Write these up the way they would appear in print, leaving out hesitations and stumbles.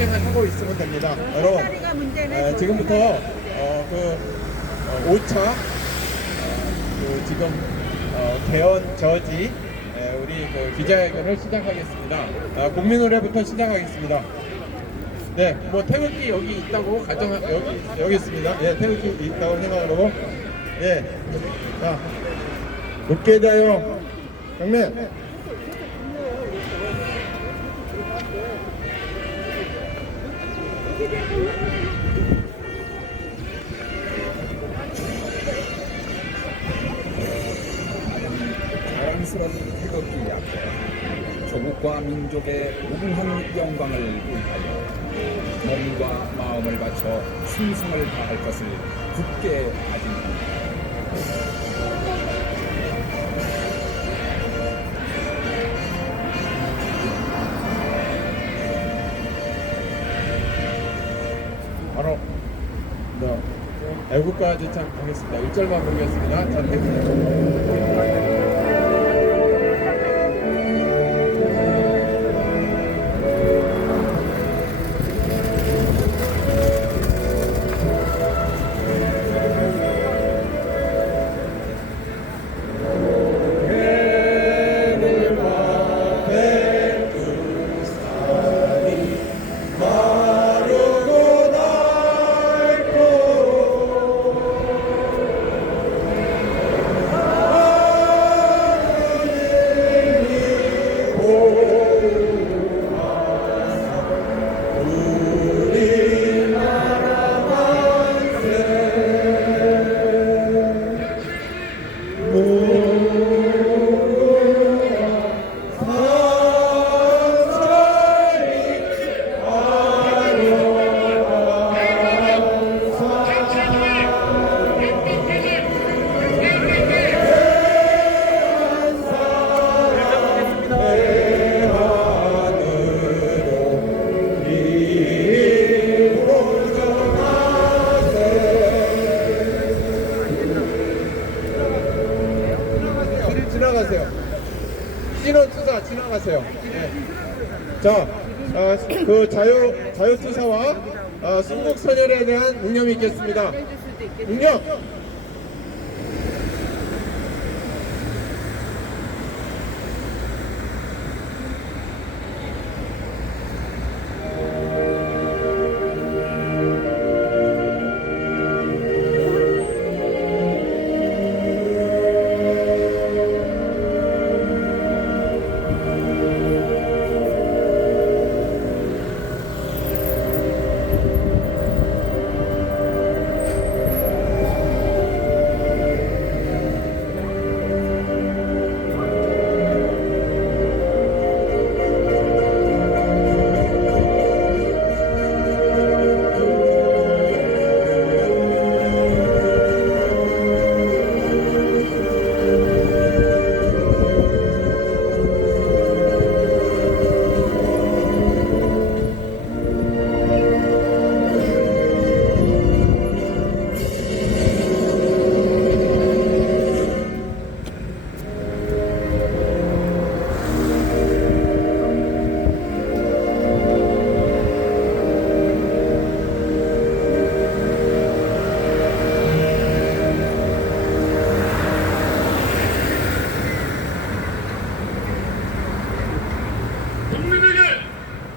실행하고 있으면 됩니다. 여러분, 지금부터 5차 지금 개헌 저지 우리 기자회견을 시작하겠습니다. 국민의례부터 시작하겠습니다. 네, 뭐 태극기 여기 있다고 여기 있습니다. 예, 태극기 있다고 생각하고, 예, 자, 높게 대하여 경례. 자랑스러운 태극기 앞에 조국과 민족의 무궁한 영광을 위하여 몸과 마음을 바쳐 충성을 다할 것을 굳게 다짐합니다. 바로 애국가 제창 하겠습니다. 1절만 보겠습니다. 자, 태극기. 신원투사 지나가세요. 네. 자, 그 자유투사와 순국선열에 대한 묵념이 있겠습니다. 묵념!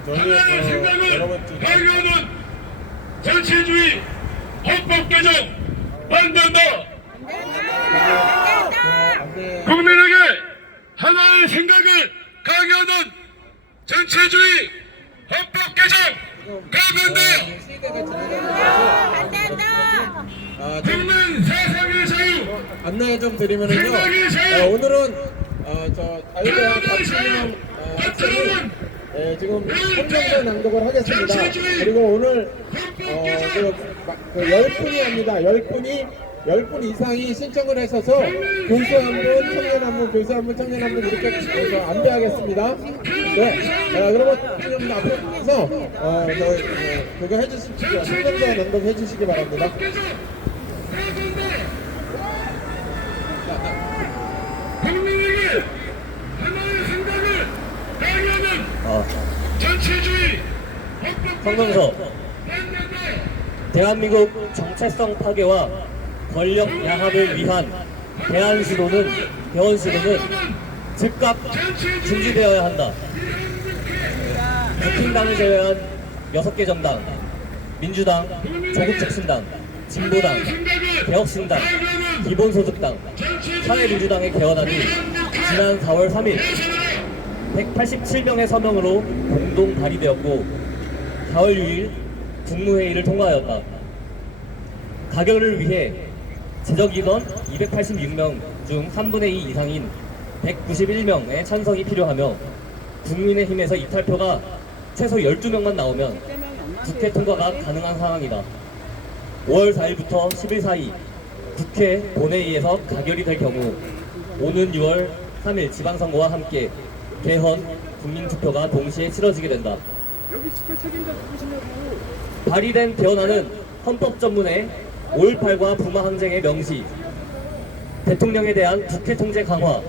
하나의 생각을 발견하는 전체주의 헌법 개정 반대한다. 국민에게 하나의 생각을 강요하는 전체주의 헌법 개정 반대한다. 국민 사상의 자유 안내 좀 드리면은요. 오늘은 자유대학 박진영 학생이 지금 성명서 낭독을 하겠습니다. 그리고 오늘 10분이 합니다. 10분 이상이 신청을 했어서 교수 한 분, 청년 한 분, 교수 한 분, 청년 한 분 이렇게 해서 안배하겠습니다. 네, 그러면 지금 앞에서 그거 해주십시오. 성명서 낭독 해주시기 바랍니다. 국민에게 하나의 생각을 강요하는 전체주의 성명서. 대한민국 정체성 파괴와 권력 양압을 위한 대원 시도는 즉각 중지되어야 한다. 국힘당을 제외한 6개 정당, 민주당, 조국혁신당, 진보당, 개혁신당, 기본소득당, 사회민주당의 개헌안이 지난 4월 3일 187명의 서명으로 공동 발의되었고 4월 6일 국무회의를 통과하였다. 가결을 위해 제적이던 286명 중 3분의 2 이상인 191명의 찬성이 필요하며 국민의힘에서 이탈표가 최소 12명만 나오면 국회 통과가 가능한 상황이다. 5월 4일부터 10일 사이 국회 본회의에서 가결이 될 경우 오는 6월 3일 지방선거와 함께 개헌 국민투표가 동시에 치러지게 된다. 발의된 개헌안은 헌법전문에 5.18과 부마항쟁의 명시, 대통령에 대한 국회 통제 강화,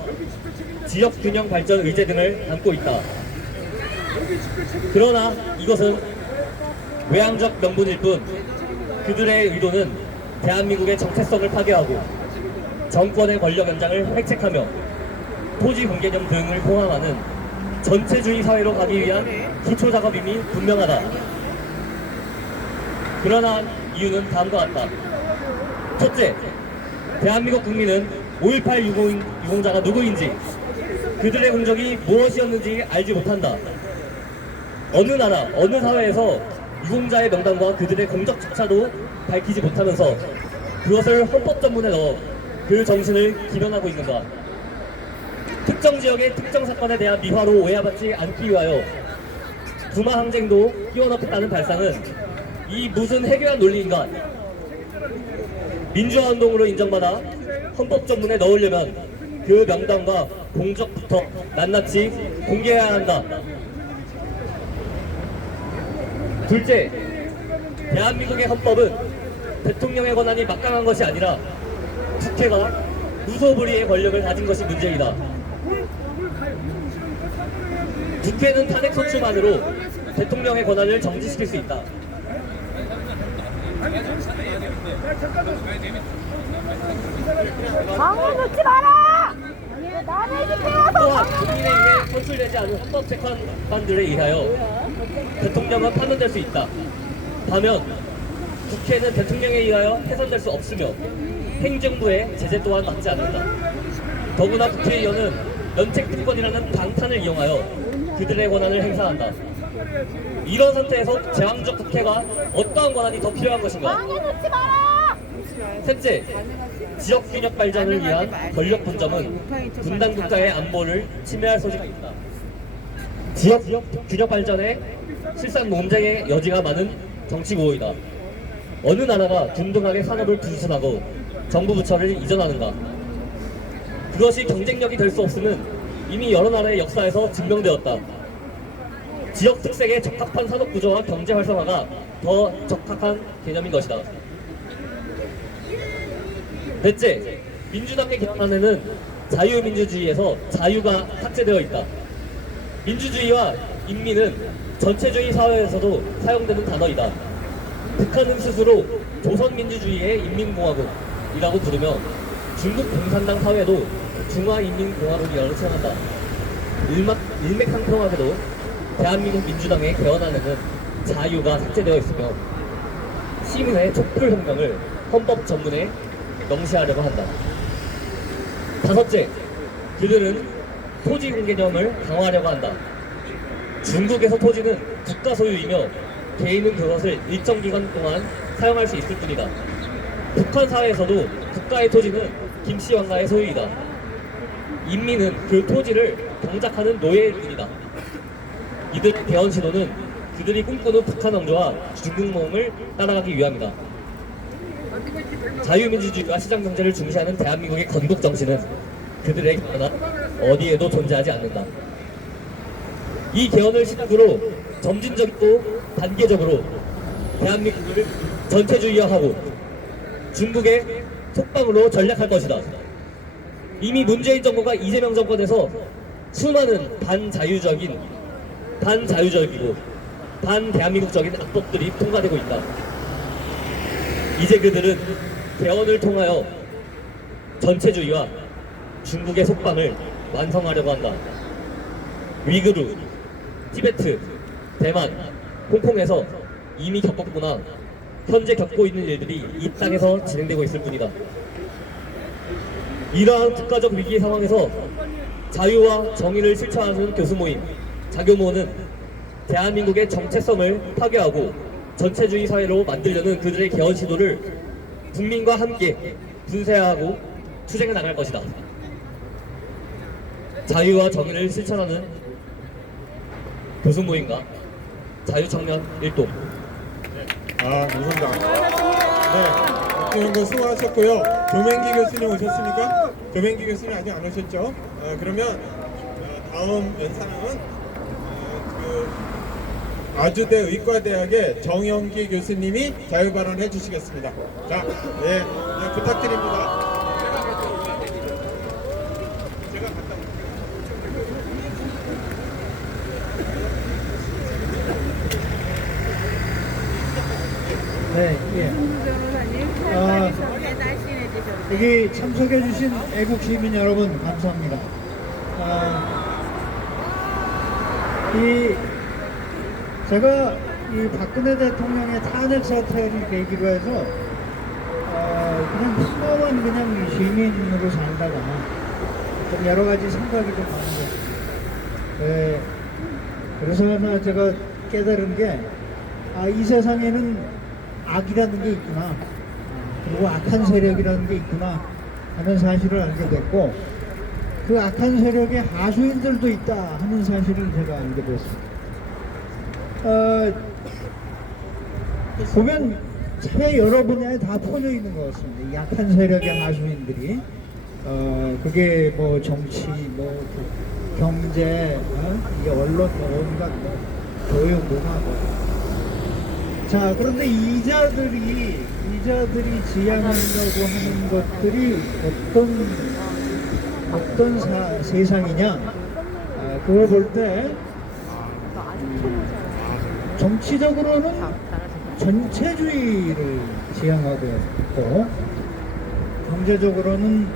지역균형 발전 의제 등을 담고 있다. 그러나 이것은 외향적 명분일 뿐 그들의 의도는 대한민국의 정체성을 파괴하고 정권의 권력 연장을 획책하며 토지 공개념 등을 포함하는 전체주의 사회로 가기 위한 기초 작업임이 분명하다. 그러나 이유는 다음과 같다. 첫째, 대한민국 국민은 5.18 유공자가 누구인지 그들의 공적이 무엇이었는지 알지 못한다. 어느 나라, 어느 사회에서 유공자의 명단과 그들의 공적조차도 밝히지 못하면서 그것을 헌법전문에 넣어 그 정신을 기변하고 있는가. 특정 지역의 특정 사건에 대한 미화로 오해받지 않기 위하여 부마항쟁도 끼워넣겠다는 발상은 이 무슨 해괴한 논리인가. 민주화운동으로 인정받아 헌법전문에 넣으려면 그 명단과 공적부터 낱낱이 공개해야 한다. 둘째, 대한민국의 헌법은 대통령의 권한이 막강한 것이 아니라 국회가 무소불위의 권력을 가진 것이 문제이다. 국회는 탄핵 소추만으로 대통령의 권한을 정지시킬 수 있다. 방어 놓지 마라! 남의 집에 와서 또한 국민의힘에 선출되지 않은 헌법재판관들에 의하여 대통령은 파면될 수 있다. 반면 국회는 대통령에 의하여 해산될 수 없으며 행정부의 제재 또한 받지 않는다. 더구나 국회의원은 면책특권이라는 방탄을 이용하여 그들의 권한을 행사한다. 이런 상태에서 제왕적 국회가 어떠한 권한이 더 필요한 것인가? 방해 놓지 마라! 셋째, 지역 균형 발전을 위한 권력 분점은 분단 국가의 안보를 침해할 소지가 있다. 지역 균형 발전에 실상 논쟁의 여지가 많은 정치 구호이다. 어느 나라가 둔등하게 산업을 부수하고 정부 부처를 이전하는가? 그것이 경쟁력이 될 수 없음은 이미 여러 나라의 역사에서 증명되었다. 지역 특색에 적합한 산업 구조와 경제 활성화가 더 적합한 개념인 것이다. 넷째, 민주당의 개헌안에는 자유민주주의에서 자유가 삭제되어 있다. 민주주의와 인민은 전체주의 사회에서도 사용되는 단어이다. 북한은 스스로 조선민주주의의 인민공화국이라고 부르며 중국 공산당 사회도 중화인민공화국이라고 칭한다. 일맥상통하게도 대한민국 민주당의 개헌안에는 자유가 삭제되어 있으며 시민의 촛불혁명을 헌법 전문에 명시하려고 한다. 다섯째, 그들은 토지 공개념을 강화하려고 한다. 중국에서 토지는 국가 소유이며 개인은 그것을 일정 기간 동안 사용할 수 있을 뿐이다. 북한 사회에서도 국가의 토지는 김씨 왕가의 소유이다. 인민은 그 토지를 경작하는 노예일 뿐이다. 이들 개헌 시도는 그들이 꿈꾸는 북한 왕조와 중국 몽을 따라가기 위함이다. 자유민주주의와 시장경제를 중시하는 대한민국의 건국 정신은 그들의 개헌안 어디에도 존재하지 않는다. 이 개헌을 시작으로 점진적이고 단계적으로 대한민국을 전체주의화하고 중국의 속방으로 전략할 것이다. 이미 문재인 정부가 이재명 정권에서 수많은 반자유적이고 반대한민국적인 악법들이 통과되고 있다. 이제 그들은 개헌을 통하여 전체주의와 중국의 속방을 완성하려고 한다. 위구르, 티베트, 대만, 홍콩에서 이미 겪었구나. 현재 겪고 있는 일들이 이 땅에서 진행되고 있을 뿐이다. 이러한 국가적 위기 상황에서 자유와 정의를 실천하는 교수 모임, 자교모는 대한민국의 정체성을 파괴하고 전체주의 사회로 만들려는 그들의 개헌 시도를 국민과 함께 분쇄하고 투쟁해 나갈 것이다. 자유와 정의를 실천하는 교수 모임과 자유청년 일동. 감사합니다. 네, 박지훈 수고하셨고요. 조명기 교수님 오셨습니까? 조명기 교수님 아직 안 오셨죠? 그러면 다음 연사는 아주대 의과대학의 정영기 교수님이 자유발언해 주시겠습니다. 자, 네, 부탁드립니다. 네, 예. 여기 참석해주신 애국 시민 여러분 감사합니다. 제가 이 박근혜 대통령의 탄핵 사태를 계기로 해서 그냥 평범한 그냥 시민으로 살다가 좀 여러 가지 생각이 좀 많은 거예요. 그래서 하나 제가 깨달은 게 이 세상에는 악이라는 게 있구나, 그리고 악한 세력이라는 게 있구나 하는 사실을 알게 됐고, 그 악한 세력의 하수인들도 있다 하는 사실을 제가 알게 됐습니다. 보면 사회 여러 분야에 다 퍼져 있는 것 같습니다. 이 악한 세력의 하수인들이 그게 뭐 정치, 뭐 경제, 이 언론, 온갖 교육, 문화 자, 그런데 이자들이 지향하려고 하는 것들이 어떤 세상이냐? 그걸 볼 때 정치적으로는 전체주의를 지향하고 있고, 경제적으로는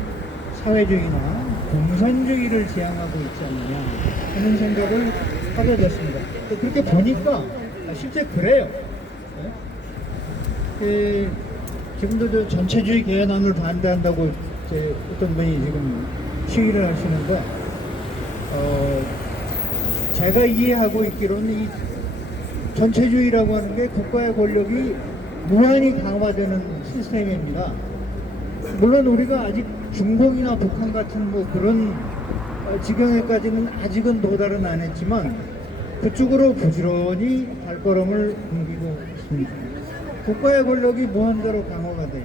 사회주의나 공산주의를 지향하고 있지 않느냐 하는 생각을 하게 됐습니다. 그렇게 보니까 실제 그래요. 지금도 저 전체주의 개헌안을 반대한다고 어떤 분이 지금 시위를 하시는데, 제가 이해하고 있기로는 이 전체주의라고 하는 게 국가의 권력이 무한히 강화되는 시스템입니다. 물론 우리가 아직 중공이나 북한 같은 뭐 그런 지경에까지는 아직은 도달은 안 했지만 그쪽으로 부지런히 발걸음을 옮기고 있습니다. 국가의 권력이 무한대로 강화가 돼요.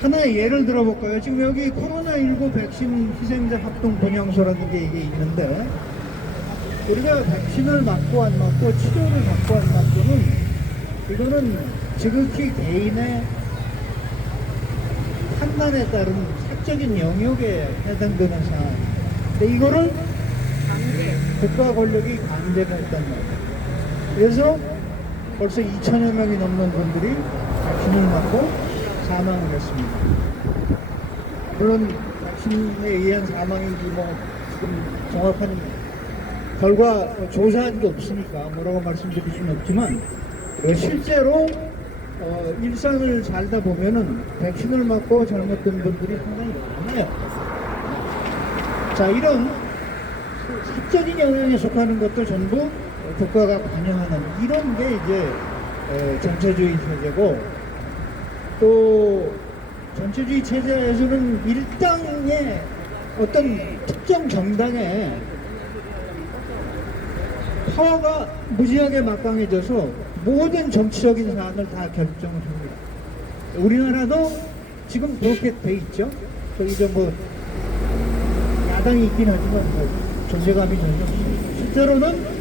하나의 예를 들어볼까요? 지금 여기 코로나19 백신 희생자 합동 분향소라는 게 이게 있는데, 우리가 백신을 맞고 안 맞고 치료를 받고 안 받고는 이거는 지극히 개인의 판단에 따른 사적인 영역에 해당되는 사안. 근데 이거를 국가 권력이 강제가 했단 말이에요. 그래서 벌써 2천여 명이 넘는 분들이 백신을 맞고 사망을 했습니다. 물론 백신에 의한 사망인지 뭐 지금 정확한 결과 조사한 게 없으니까 뭐라고 말씀드릴 수는 없지만, 실제로 일상을 살다 보면은 백신을 맞고 잘못된 분들이 상당히 많아요. 자, 이런 사적인 영향에 속하는 것도 전부 국가가 관여하는 이런 게 이제 전체주의 체제고, 또 전체주의 체제에서는 일당의 어떤 특정 정당의 파워가 무지하게 막강해져서 모든 정치적인 사안을 다 결정을 합니다. 우리나라도 지금 그렇게 돼 있죠. 저기 뭐 야당이 있긴 하지만 뭐 존재감이 전혀 없습니다. 실제로는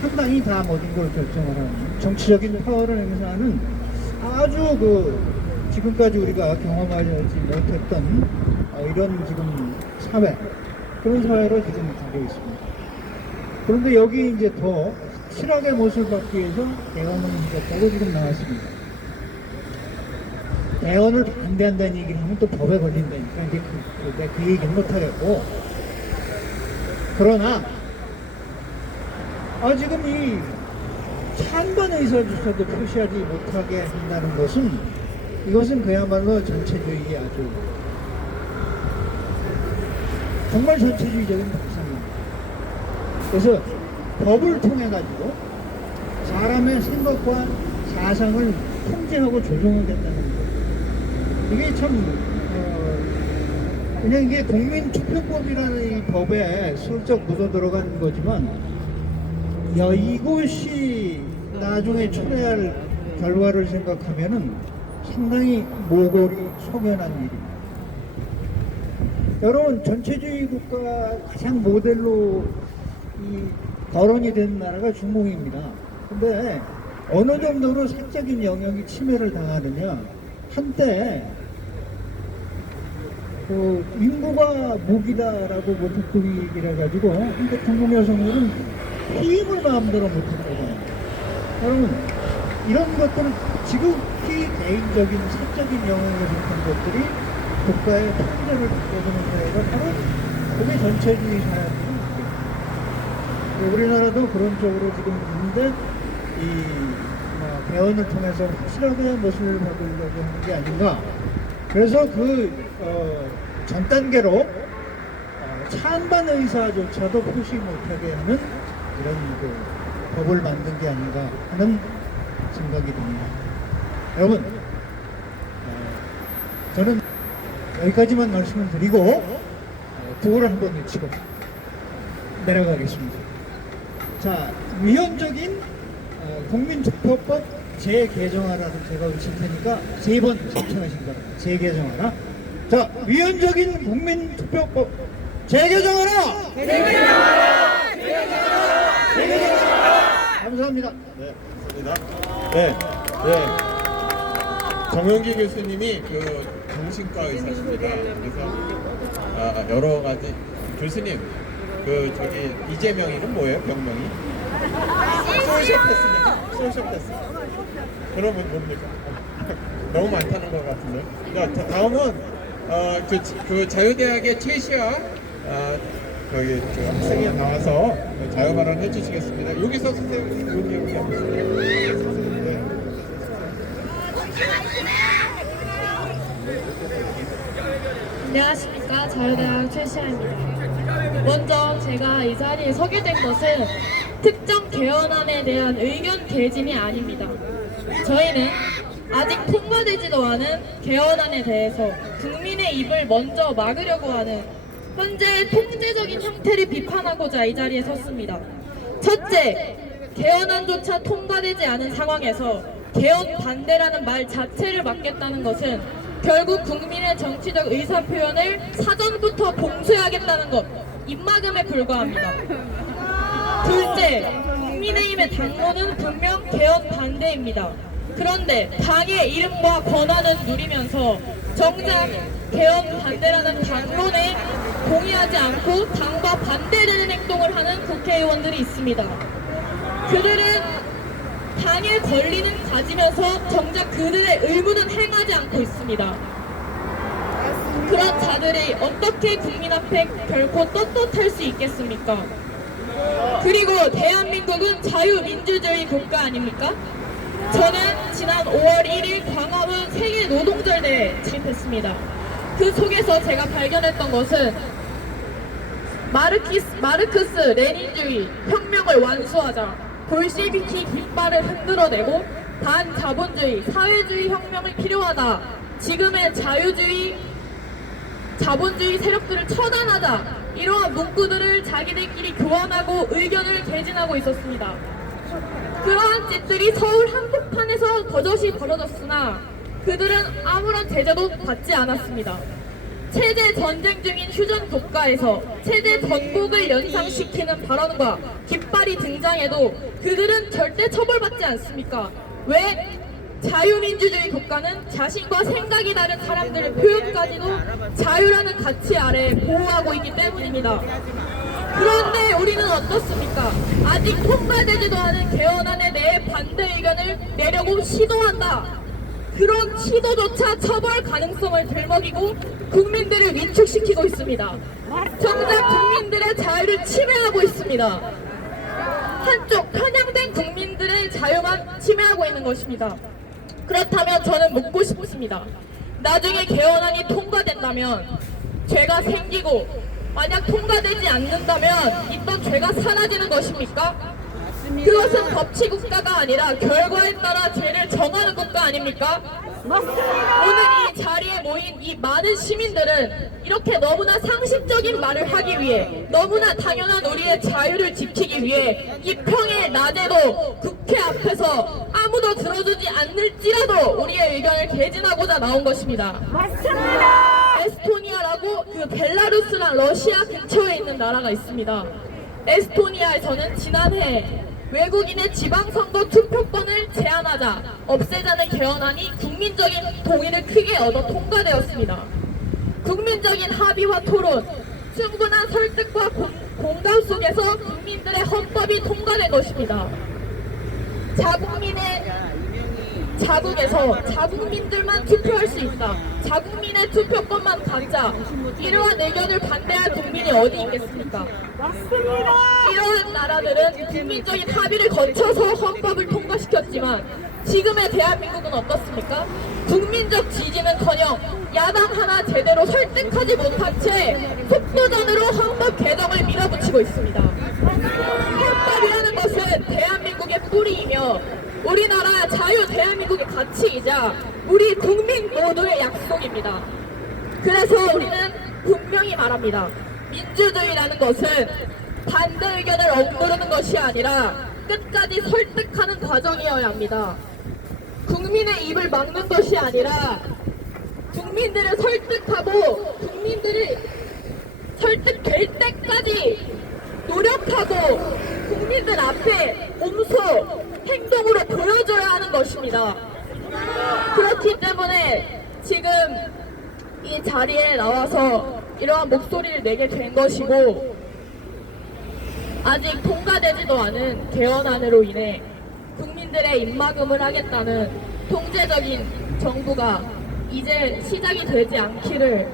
한 당이 다 모든 걸 결정을 하는 정치적인 파워를 행사하는 아주 지금까지 우리가 경험하지 못했던 이런 지금 사회, 그런 사회로 지금 가고 있습니다. 그런데 여기 이제 더 확실하게 못을 받기 위해서 대원을 하겠다고 지금 나왔습니다. 대원을 반대한다는 얘기를 하면 또 법에 걸린다니까 이제 내가 그 얘기는 못하겠고, 그러나 지금 이 찬반 의사조차도 표시하지 못하게 한다는 것은, 이것은 그야말로 전체주의의 아주 정말 전체주의적인 발상입니다. 그래서 법을 통해 가지고 사람의 생각과 사상을 통제하고 조종하겠다는 것. 이게 참 그냥 이게 국민투표법이라는 이 법에 슬쩍 묻어 들어간 거지만, 이것이 나중에 초래할 결과를 생각하면은 상당히 모골이 소견한 일입니다. 여러분, 전체주의 국가 가장 모델로 이 거론이 된 나라가 중국입니다. 근데 어느 정도로 사적인 영역이 침해를 당하느냐, 한때 그 인구가 무기다라고 뭐 듣고 얘기를 해가지고 한때 중국 여성들은 피임을 마음대로 못했거든요. 여러분, 이런 것들은 지극히 개인적인 사적인 영역에 속한 것들이 국가의 통제를 바꿔주는 데가 바로 그게 전체주의 사회입니다. 우리나라도 그런 쪽으로 지금 있는데, 대원을 통해서 확실하게 못을 받으려고 하는 게 아닌가. 그래서 전 단계로 찬반 의사조차도 표시 못하게 하는 이런 법을 만든 게 아닌가 하는 생각이 듭니다. 여러분, 저는 여기까지만 말씀을 드리고 구호를 한번 외치고 내려가겠습니다. 자, 위헌적인 국민투표법 재개정하라를 제가 외칠 테니까 3번 신청하시기 바랍니다. 재개정하라. 자, 위헌적인 국민투표법 재개정하라! 재개정하라! 재개정하라! 재개정하라! 감사합니다. 네, 감사합니다. 네. 정영기 교수님이 그 정신과 의사십니다. 그래서 여러 가지 교수님, 저기 이재명이는 뭐예요? 병명이? 소시오패스. 그러면 뭡니까? 너무 많다는 것 같은데. 자, 다음은 그 자유대학의 최시아 거기 그 학생이 나와서 자유 발언 해주시겠습니다. 여기서 선생님 여기 안녕하십니까. 자유대학 최시아입니다. 먼저 제가 이 자리에 서게 된 것은 특정 개헌안에 대한 의견 개진이 아닙니다. 저희는 아직 통과되지도 않은 개헌안에 대해서 국민의 입을 먼저 막으려고 하는 현재의 통제적인 형태를 비판하고자 이 자리에 섰습니다. 첫째, 개헌안조차 통과되지 않은 상황에서 개헌 반대라는 말 자체를 막겠다는 것은 결국 국민의 정치적 의사표현을 사전부터 봉쇄하겠다는 것, 입막음에 불과합니다. 둘째, 국민의힘의 당론은 분명 개헌 반대입니다. 그런데 당의 이름과 권한은 누리면서 정작 개헌 반대라는 당론에 동의하지 않고 당과 반대되는 행동을 하는 국회의원들이 있습니다. 그들은 당의 권리는 가지면서 정작 그들의 의무는 행하지 않고 있습니다. 그런 자들이 어떻게 국민 앞에 결코 떳떳할 수 있겠습니까? 그리고 대한민국은 자유민주주의 국가 아닙니까? 저는 지난 5월 1일 광화문 세계 노동절 대회에 참여했습니다. 그 속에서 제가 발견했던 것은 마르크스 레닌주의 혁명을 완수하자 볼셰비키 깃발을 흔들어내고 반자본주의 사회주의 혁명이 필요하다, 지금의 자본주의 세력들을 처단하자, 이러한 문구들을 자기들끼리 교환하고 의견을 개진하고 있었습니다. 그러한 짓들이 서울 한복판에서 버젓이 벌어졌으나 그들은 아무런 제재도 받지 않았습니다. 체제 전쟁 중인 휴전 국가에서 체제 전복을 연상시키는 발언과 깃발이 등장해도 그들은 절대 처벌받지 않습니까? 왜? 자유민주주의 국가는 자신과 생각이 다른 사람들의 표현까지도 자유라는 가치 아래 보호하고 있기 때문입니다. 그런데 우리는 어떻습니까? 아직 통과되지도 않은 개헌안에 대해 반대 의견을 내려고 시도한다. 그런 시도조차 처벌 가능성을 들먹이고 국민들을 위축시키고 있습니다. 정작 국민들의 자유를 침해하고 있습니다. 한쪽 편향된 국민들의 자유만 침해하고 있는 것입니다. 그렇다면 저는 묻고 싶습니다. 나중에 개헌안이 통과된다면 죄가 생기고 만약 통과되지 않는다면 있던 죄가 사라지는 것입니까? 그것은 법치 국가가 아니라 결과에 따라 죄를 정하는 국가 아닙니까? 오늘 이 자리에 모인 이 많은 시민들은 이렇게 너무나 상식적인 말을 하기 위해 너무나 당연한 우리의 자유를 지키기 위해 이 평일 낮에도 국회 앞에서 아무도 들어주지 않을지라도 우리의 의견을 개진하고자 나온 것입니다. 에스토니아라고 그 벨라루스랑 러시아 근처에 있는 나라가 있습니다. 에스토니아에서는 지난해 외국인의 지방선거 투표권을 제한하자 없애자는 개헌안이 국민적인 동의를 크게 얻어 통과되었습니다. 국민적인 합의와 토론, 충분한 설득과 공감 속에서 국민들의 헌법이 통과된 것입니다. 자국에서 자국민들만 투표할 수 있다. 자국민의 투표권만 갖자. 이러한 의견을 반대할 국민이 어디 있겠습니까? 이러한 나라들은 국민적인 합의를 거쳐서 헌법을 통과시켰지만 지금의 대한민국은 어떻습니까? 국민적 지지는커녕 야당 하나 제대로 설득하지 못한 채 속도전으로 헌법 개정을 밀어붙이고 있습니다. 헌법이라는 것은 대한민국의 뿌리이며 우리나라 자유 대한민국의 가치이자 우리 국민 모두의 약속입니다. 그래서 우리는 분명히 말합니다. 민주주의라는 것은 반대 의견을 억누르는 것이 아니라 끝까지 설득하는 과정이어야 합니다. 국민의 입을 막는 것이 아니라 국민들을 설득하고 국민들이 설득될 때까지 노력하고 국민들 앞에 몸소 행동으로 보여줘야 하는 것입니다. 그렇기 때문에 지금 이 자리에 나와서 이러한 목소리를 내게 된 것이고 아직 통과되지도 않은 개헌안으로 인해 국민들의 입막음을 하겠다는 통제적인 정부가 이제 시작이 되지 않기를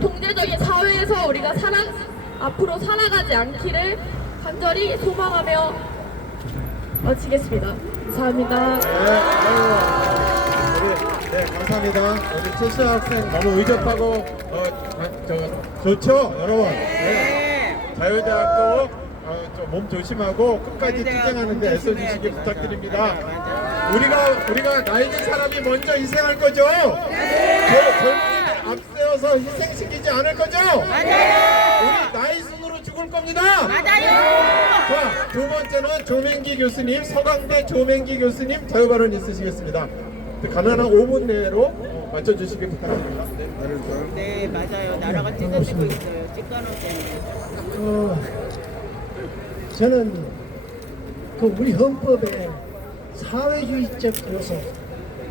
통제적인 사회에서 우리가 앞으로 살아가지 않기를 간절히 소망하며 마치겠습니다. 감사합니다. 네, 감사합니다. 우리 최시아 학생 너무 의젓하고 좋죠, 여러분. 네. 자유대학도 몸 조심하고 끝까지 투쟁하는데 애써주시기 부탁드립니다. 우리가 나이 든 사람이 먼저 희생할 거죠? 젊은이들 앞세워서 희생시키지 않을 거죠? 우리 나이 순으로 죽을 겁니다. 자, 두 번째는 조맹기 교수님, 서강대 조맹기 교수님 자유 발언 있으시겠습니다. 가능한 5분 내로 맞춰주시기 부탁드립니다. 네, 맞아요. 나라가 찢어지고 있어요. 찌꺼놓 때문에. 저는 그 우리 헌법에 사회주의적 요소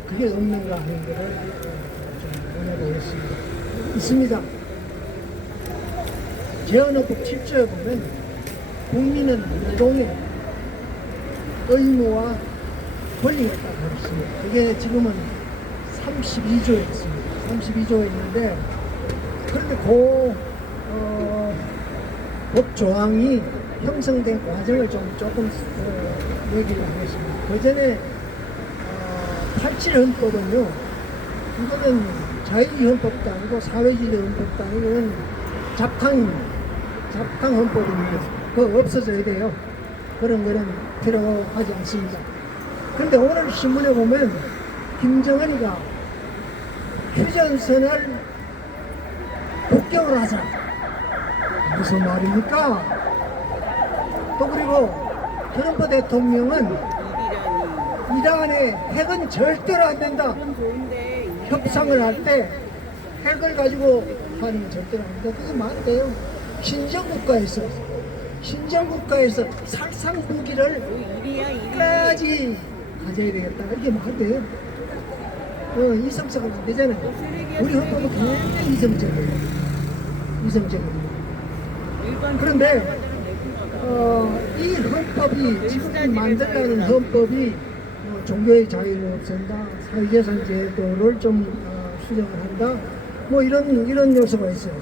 그게 없는가 하는 것을 좀 원해보겠습니다. 있습니다. 개헌헌법 7조에 보면 국민은 노동의 의무와 권리가 딱 있습니다. 그게 지금은 32조에 있습니다. 32조에 있는데 그런데 법 조항이 형성된 과정을 조금 얘기를 하겠습니다. 그 전에 87 헌법은요, 이거는 자유주의 헌법도 아니고 사회주의 헌법도 아니고 이건 잡탕 헌법입니다. 그거 없어져야 돼요. 그런 거는 필요하지 않습니다. 그런데 오늘 신문에 보면 김정은이가 휴전선을 복경을 하자. 무슨 말입니까? 또 그리고 트럼프 대통령은 이란의 핵은 절대로 안 된다. 협상을 할 때 핵을 가지고 하는 절대로 안 된다. 그게 말돼요. 신정국가에서 살상 무기를 끝까지 가져야 되겠다. 이게 말돼요. 이성적으로 안 되잖아요. 우리 헌법은 굉장히 이성적이에요. 그런데 이 헌법이 지금 만들라는 헌법이 종교의 자유를 없앤다, 사회재산 제도를 좀 수정을 한다, 뭐 이런 요소가 있어요.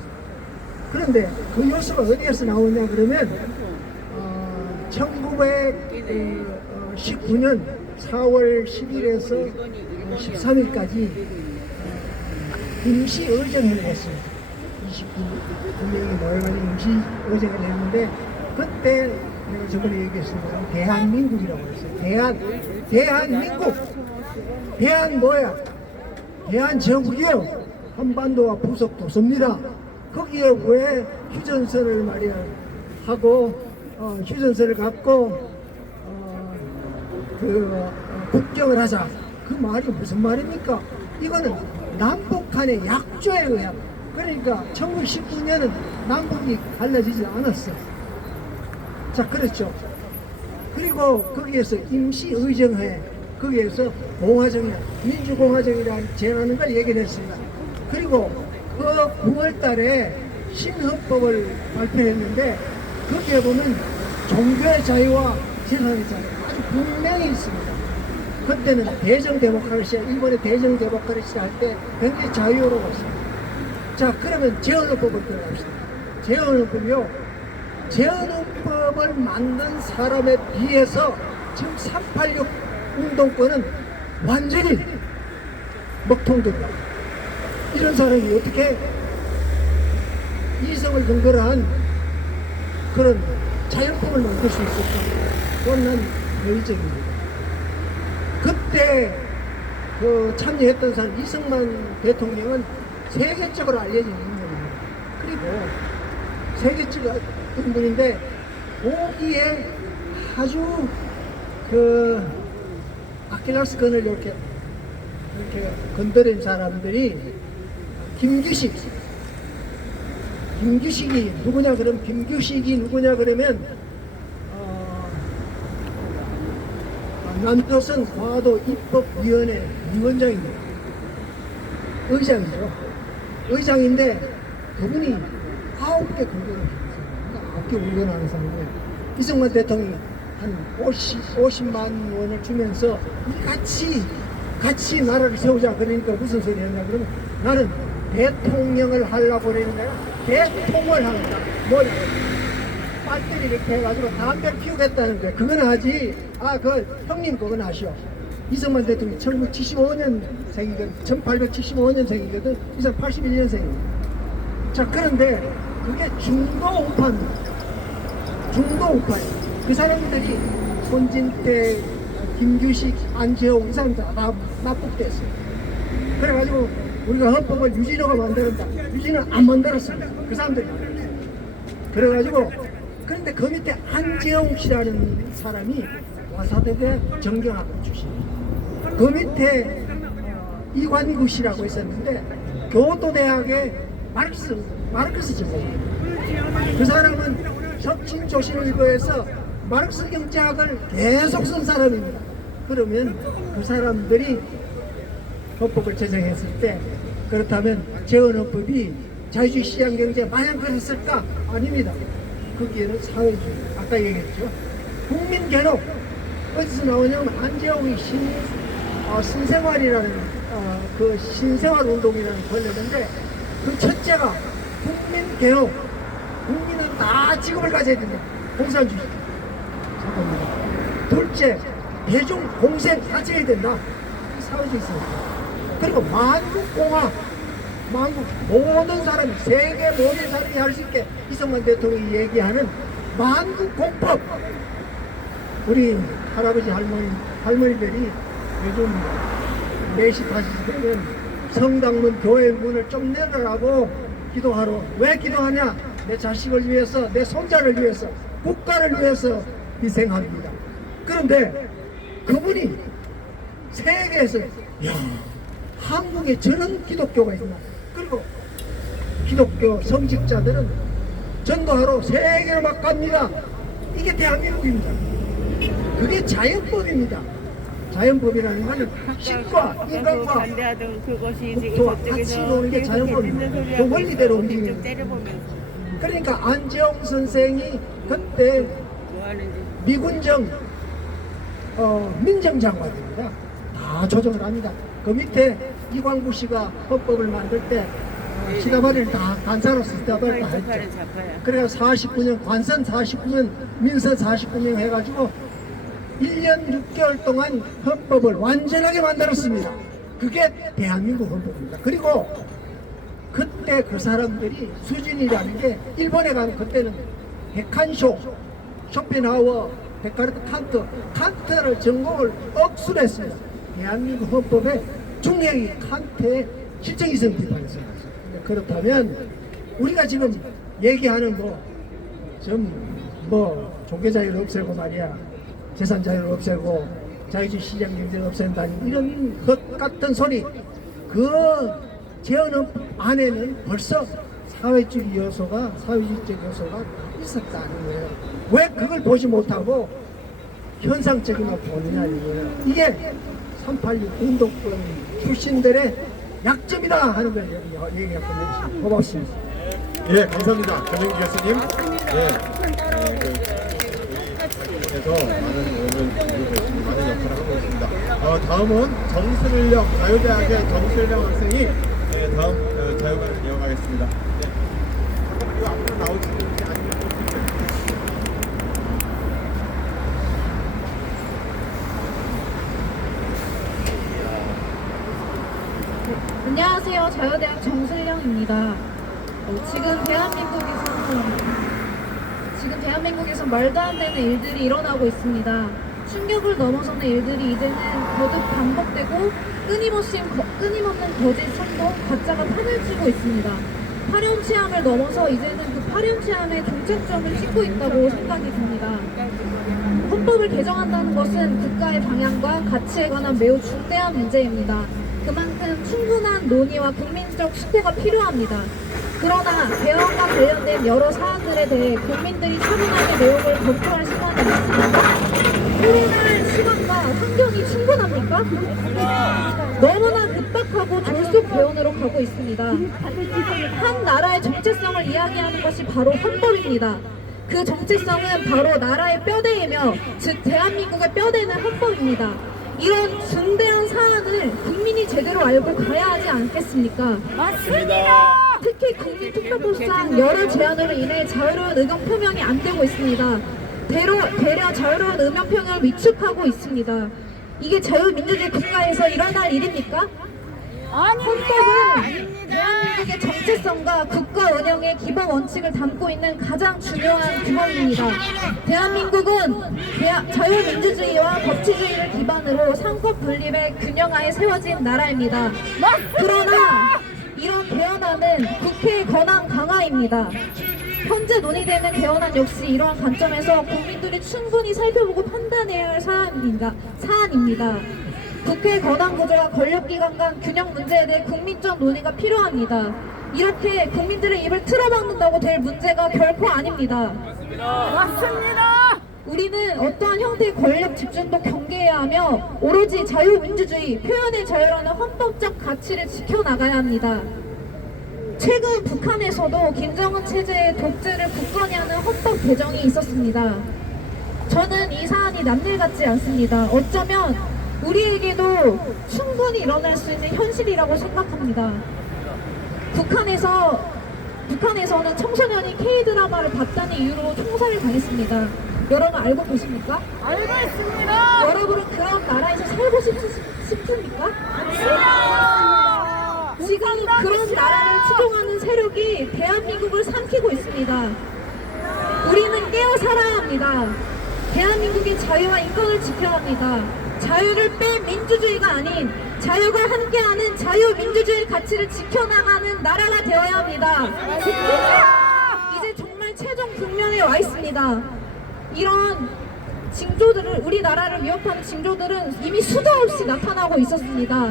그런데 그 요소가 어디에서 나오냐 그러면 1919년 4월 10일에서 13일까지 임시 의정을 했습니다. 29명이 모여가지고 임시 의정을 했는데 그때 내가 저번에 얘기했습니다. 대한민국이라고 했어요. 대한민국. 대한 뭐야? 대한제국이요. 한반도와 부속도서입니다. 거기에 왜 휴전선을 말이야 하고 휴전선을 갖고 국경을 하자. 그 말이 무슨 말입니까? 이거는 남북한의 약조에 의한, 그러니까 1919년은 남북이 갈라지지 않았어. 자, 그렇죠. 그리고 거기에서 임시의정회, 거기에서 공화정이나 민주공화정이라는 제안하는 걸 얘기를 했습니다. 그리고 그 9월 달에 신헌법을 발표했는데 거기에 보면 종교의 자유와 재산의 자유 아주 분명히 있습니다. 그때는 대정 데모크라시아, 일본의 대정 데모크라시아 할 때 굉장히 자유로웠습니다. 자, 그러면 재헌헌법을 들어갑시다. 재헌헌법이요. 재헌헌법을 만든 사람에 비해서 지금 386 운동권은 완전히 먹통됩니다. 이런 사람이 어떻게 이성을 근거로 한 그런 자연법을 만들 수 있을까? 그건 난 회의적입니다. 그때 그 참여했던 사람 이승만 대통령은 세계적으로 알려진 인물입니다. 그리고 세계적으로 알려진 분인데 거기에 아주 그 아킬레스건을 이렇게 건드린 사람들이 김규식이 누구냐 그러면 김규식이 누구냐 그러면 남조선 과도 입법위원회 위원장입니다. 의장이죠. 의장인데 그분이 9개 공격을 했어요. 9개 운전하는 사람인데 이승만 대통령이 한 50만 원을 주면서 같이 나라를 세우자. 그러니까 무슨 소리 했냐 그러면 나는 대통령을 하려고 그러는 거야. 대통을 한다. 뭐냐? 빨대를 이렇게 해가지고 담배를 피우겠다는 거야. 그건 하지. 그 형님 그건 하시오. 이승만 대통령이 1975년생이거든. 1875년생이거든. 이승만 81년생이거든. 자, 그런데 그게 중도 우파입니다. 중도 우파. 그 사람들이 손진태, 김규식, 안재홍 이 사람들 다 납북됐어요. 그래가지고 우리가 헌법을 유진호가 만들었다. 유진호는 안 만들었습니다. 그 사람들이 만들었어요. 그래가지고 그런데 그 밑에 안재홍 씨라는 사람이 와사대대 정경학과 출신이에요. 그 밑에 이관구 씨라고 있었는데 교토대학의 마르크스 전공이에요. 그 사람은 석진조신일보에서 마르크스 경제학을 계속 쓴 사람입니다. 그러면 그 사람들이 헌법을 제정했을 때 그렇다면 재헌헌법이 자유주의 시장경제 마냥 그랬을까? 아닙니다. 거기에는 사회주의, 아까 얘기했죠. 국민개혁 어디서 나오냐면 안재홍이 신생활이라는 그 신생활운동이라는 걸 냈는데 그 첫째가 국민개혁, 국민은 다 직업을 가져야 된다. 공산주의. 둘째, 대중공생 가져야 된다. 사회주의 있습니다. 그리고 만국공화, 만국 모든 사람이, 세계 모든 사람이 할 수 있게 이승만 대통령이 얘기하는 만국공법. 우리 할아버지 할머니들이 요즘 4시 5시 되면 성당문 교회 문을 좀 열으라고 기도하러. 왜 기도하냐? 내 자식을 위해서, 내 손자를 위해서, 국가를 위해서 희생합니다. 그런데 그분이 세계에서 한국에 저런 기독교가 있나? 그리고 기독교 성직자들은 전도하러 세계로 막 갑니다. 이게 대한민국입니다. 그게 자연법입니다. 자연법이라는 것은 신과 인간과 반대하던 그것이 지금 국토와 같이 노는 게 자연법입니다. 그 원리대로 움직입니다. 때려보면서 그러니까 안재홍 선생이 그때 미군정 민정장관입니다. 다 조정을 합니다. 그 밑에 이광구 씨가 헌법을 만들 때 시다바리를 다 간사로 시다바리를 다 했죠. 그래서 49년 관선 49년 민선 49년 해가지고 1년 6개월 동안 헌법을 완전하게 만들었습니다. 그게 대한민국 헌법입니다. 그리고 그때 그 사람들이 수준이라는 게 일본에 가면 그때는 백한쇼, 쇼펜하우어, 데카르트, 칸트를 전공을 억수로 했습니다. 대한민국 헌법에 중력이 칸트의 실정이성 비판했습니다. 그렇다면 우리가 지금 얘기하는 종교 자유를 없애고 말이야, 재산 자유를 없애고 자유주의 시장 경제를 없앤다니 이런 것 같은 소리, 그 제언 안에는 벌써 사회주의적 요소가 있었다는 거예요. 왜 그걸 보지 못하고 현상적인만 보느냐는 거예요. 이게 386 운동권 출신들의 약점이다 하는 걸 얘기했거든요. 고맙습니다. 예, 감사합니다. 전영기 교수님. 예. 그래서 많은 역할을 하고 있습니다. 다음은 정슬령, 자유대학의 정슬령 학생이 다음 자유반을 이어가겠습니다. 네. 이거 앞으로 나오시는지 아니면 안녕하세요. 자유대학 정슬령입니다. 지금 대한민국에서 말도 안 되는 일들이 일어나고 있습니다. 충격을 넘어서는 일들이 이제는 거듭 반복되고 끊임없는 거짓 선동, 가짜가 판을 치고 있습니다. 파렴치함을 넘어서 이제는 그 파렴치함의 종착점을 찍고 있다고 생각이 듭니다. 헌법을 개정한다는 것은 국가의 방향과 가치에 관한 매우 중대한 문제입니다. 그만큼 충분한 논의와 국민적 숙고가 필요합니다. 그러나 개헌과 관련된 여러 사안들에 대해 국민들이 차분하게 내용을 검토할 시간이 있습니까? 토론할 시간과 환경이 충분합니까? 너무나 급박하고 졸속 개헌으로 가고 있습니다. 한 나라의 정체성을 이야기하는 것이 바로 헌법입니다. 그 정체성은 바로 나라의 뼈대이며 즉 대한민국의 뼈대는 헌법입니다. 이런 중대한 사안을 국민이 제대로 알고 가야 하지 않겠습니까? 맞습니다. 특히 국민투표법상 여러 제한으로 인해 자유로운 의견 표명이 안 되고 있습니다. 되려 자유로운 의견 표명을 위축하고 있습니다. 이게 자유민주주의 국가에서 일어날 일입니까? 헌법은 대한민국의 정체성과 국가 운영의 기본 원칙을 담고 있는 가장 중요한 규범입니다. 대한민국은 자유민주주의와 법치주의를 기반으로 상권 분립의 균형하에 세워진 나라입니다. 그러나 이런 개헌안은 국회의 권한 강화입니다. 현재 논의되는 개헌안 역시 이러한 관점에서 국민들이 충분히 살펴보고 판단해야 할 사안입니다. 국회 권한 구조와 권력기관 간 균형 문제에 대해 국민적 논의가 필요합니다. 이렇게 국민들의 입을 틀어막는다고 될 문제가 결코 아닙니다. 맞습니다. 우리는 어떠한 형태의 권력 집중도 경계해야 하며 오로지 자유민주주의, 표현의 자유라는 헌법적 가치를 지켜나가야 합니다. 최근 북한에서도 김정은 체제의 독재를 굳건히 하는 헌법 개정이 있었습니다. 저는 이 사안이 남일 같지 않습니다. 어쩌면 우리에게도 충분히 일어날 수 있는 현실이라고 생각합니다. 북한에서는 청소년이 K-드라마를 봤다는 이유로 총살을 당했습니다. 여러분 알고 계십니까? 알고 있습니다. 여러분은 그런 나라에서 살고 싶습니까? 지금 그런 나라를 추종하는 세력이 대한민국을 삼키고 있습니다. 우리는 깨어 살아야 합니다. 대한민국의 자유와 인권을 지켜야 합니다. 자유를 뺀 민주주의가 아닌 자유가 함께하는 자유민주주의 가치를 지켜나가는 나라가 되어야 합니다. 이제 정말 최종 국면에 와 있습니다. 이런 징조들을, 우리나라를 위협하는 징조들은 이미 수도 없이 나타나고 있었습니다.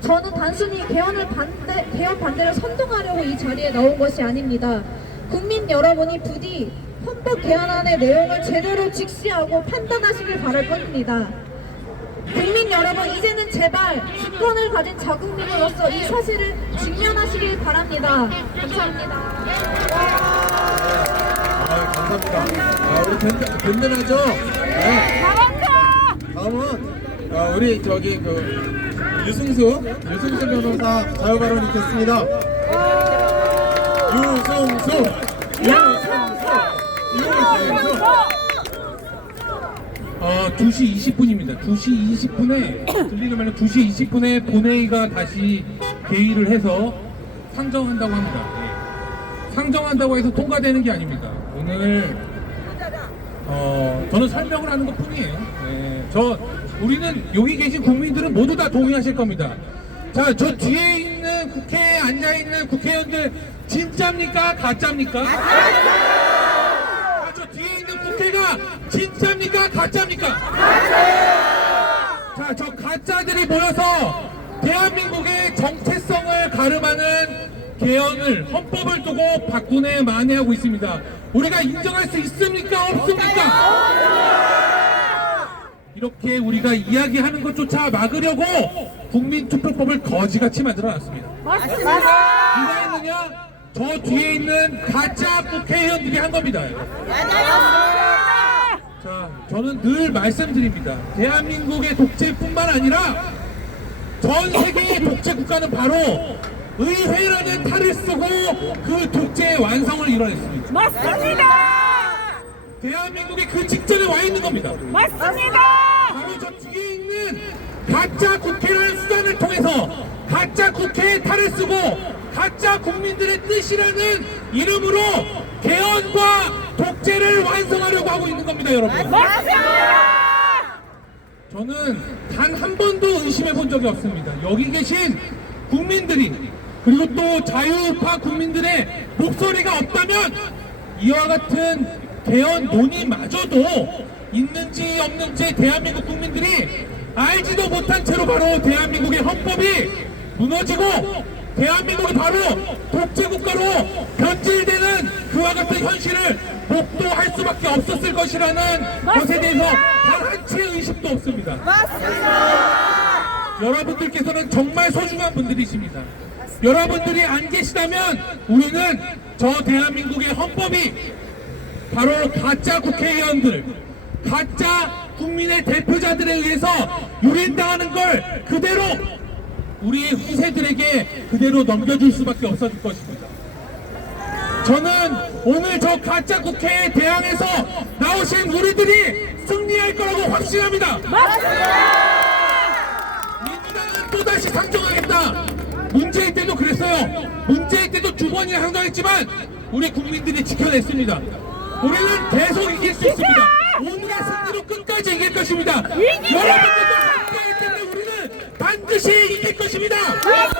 저는 단순히 개헌 반대를 선동하려고 이 자리에 나온 것이 아닙니다. 국민 여러분이 부디 헌법 개헌안의 내용을 제대로 직시하고 판단하시길 바랄 뿐입니다. 국민 여러분, 이제는 제발 주권을 가진 자국민으로서 이 사실을 직면하시길 바랍니다. 감사합니다. 감사합니다. 우리 든든하죠? 네. 다음은 우리 저기 유승수 변호사 자유 발언 있겠습니다. 유승수. 2시 20분입니다. 2시 20분에 들리는 말은 2시 20분에 본회의가 다시 개의를 해서 상정한다고 합니다. 예. 상정한다고 해서 통과되는 게 아닙니다. 오늘 저는 설명을 하는 것뿐이에요. 예. 우리는 여기 계신 국민들은 모두 다 동의하실 겁니다. 자, 저 뒤에 있는 국회에 앉아 있는 국회의원들 진짜입니까? 가짜입니까? 저 뒤에 있는 국회가 진짜입니까? 가짜입니까? 자, 저 가짜들이 모여서 대한민국의 정체성을 가름하는 개헌을 헌법을 두고 박근혜 만회하고 있습니다. 우리가 인정할 수 있습니까? 없습니까? 이렇게 우리가 이야기하는 것조차 막으려고 국민투표법을 거지같이 만들어놨습니다. 누가 했느냐? 저 뒤에 있는 가짜 국회의원들이 한 겁니다. 자, 저는 늘 말씀드립니다. 대한민국의 독재뿐만 아니라 전 세계의 독재 국가는 바로 의회라는 탈을 쓰고 그 독재의 완성을 이뤄냈습니다. 맞습니다. 대한민국의 그 직전에 와 있는 겁니다. 맞습니다. 바로 저 뒤에 있는 가짜 국회라는 수단을 통해서 가짜 국회에 탈을 쓰고 가짜 국민들의 뜻이라는 이름으로 개헌과 독재를 완성하려고 하고 있는 겁니다, 여러분. 맞습니다. 저는 단 한 번도 의심해 본 적이 없습니다. 여기 계신 국민들이 그리고 또 자유우파 국민들의 목소리가 없다면 이와 같은 개헌 논의마저도 있는지 없는지 대한민국 국민들이 알지도 못한 채로 바로 대한민국의 헌법이 무너지고 대한민국이 바로 독재국가로 변질되는 그와 같은 현실을 목도할 수밖에 없었을 것이라는 것에 대해서 단 한 채의 의심도 없습니다. 여러분들께서는 정말 소중한 분들이십니다. 여러분들이 안 계시다면 우리는 저 대한민국의 헌법이 바로 가짜 국회의원들, 가짜 국민의 대표자들에 의해서 유린당하는 걸 그대로 우리 후세들에게 그대로 넘겨줄 수밖에 없었을 것입니다. 저는 오늘 저 가짜 국회에 대항해서 나오신 우리들이 승리할 거라고 확신합니다. 민주당은 또다시 상정하겠다. 문재인 때도 그랬어요. 문재인 때도 두 번이나 상정했지만 우리 국민들이 지켜냈습니다. 우리는 계속 이길 수 있습니다. 오늘의 승리로 끝까지 이길 것입니다. 여러분들도 함께하기 때문에 우리는 반드시 이길 것입니다. 자,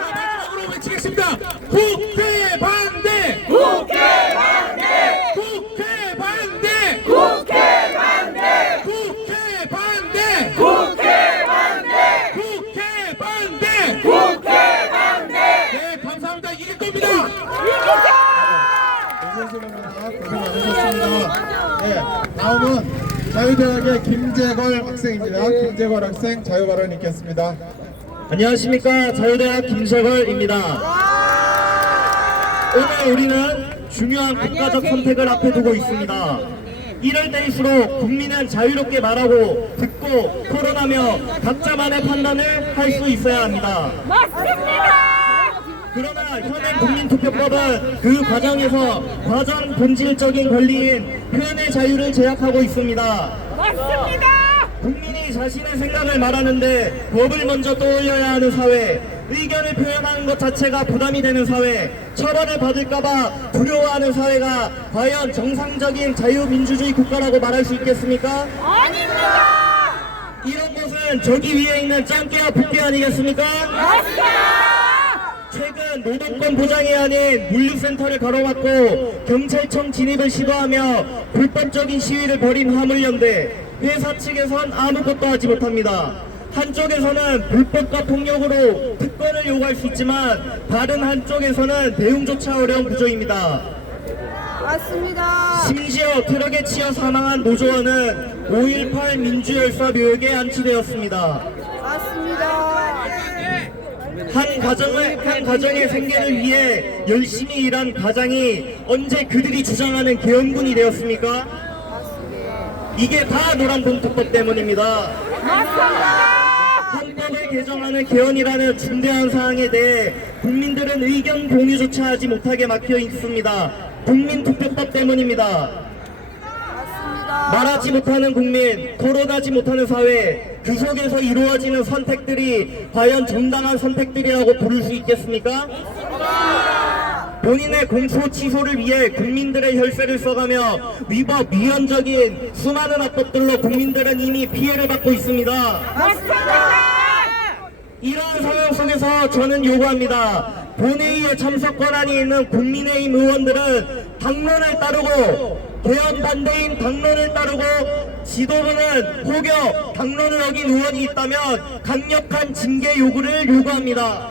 마지막으로 외치겠습니다. 국회 반대! 국회 반대. 국회 반대! 국회 반대. 국회 반대! 국회 반대. 국회 반대! 국회 반대. 네, 감사합니다. 이길 겁니다. 고생 많으셨습니다. 네, 다음은 자유대학의 김재걸 학생입니다. 김재걸 학생 자유 발언 있겠습니다. 안녕하십니까. 자유대학 김재걸입니다. 오늘 우리는 중요한 국가적 선택을 앞에 두고 있습니다. 이럴 때일수록 국민은 자유롭게 말하고 듣고 토론하며 각자만의 판단을 할 수 있어야 합니다. 맞습니다. 그러나 현행 국민투표법은 그 과정에서 과정 본질적인 권리인 표현의 자유를 제약하고 있습니다. 맞습니다. 국민이 자신의 생각을 말하는데 법을 먼저 떠올려야 하는 사회, 의견을 표현하는 것 자체가 부담이 되는 사회, 처벌을 받을까봐 두려워하는 사회가 과연 정상적인 자유민주주의 국가라고 말할 수 있겠습니까? 아닙니다. 이런 것은 저기 위에 있는 짱깨와 북깨 아니겠습니까? 맞습니다. 최근 노동권 보장이 아닌 물류센터를 가로막고 경찰청 진입을 시도하며 불법적인 시위를 벌인 화물연대, 회사 측에선 아무것도 하지 못합니다. 한쪽에서는 불법과 폭력으로 특권을 요구할 수 있지만 다른 한쪽에서는 대응조차 어려운 구조입니다. 맞습니다. 심지어 트럭에 치여 사망한 노조원은 5.18 민주열사 묘역에 안치되었습니다. 맞습니다. 한 가정의 생계를 위해 열심히 일한 가장이 언제 그들이 주장하는 개헌군이 되었습니까? 이게 다 노란봉투법 때문입니다. 헌법을 개정하는 개헌이라는 중대한 사항에 대해 국민들은 의견 공유조차 하지 못하게 막혀 있습니다. 국민투표법 때문입니다. 말하지 못하는 국민, 거론하지 못하는 사회, 그 속에서 이루어지는 선택들이 과연 정당한 선택들이라고 부를 수 있겠습니까? 본인의 공소 취소를 위해 국민들의 혈세를 써가며 위법, 위헌적인 수많은 합법들로 국민들은 이미 피해를 받고 있습니다. 이러한 상황 속에서 저는 요구합니다. 본회의에 참석 권한이 있는 국민의힘 의원들은 당론을 따르고 개헌 반대인 당론을 따르고 지도부는 혹여 당론을 어긴 의원이 있다면 강력한 징계 요구를 요구합니다.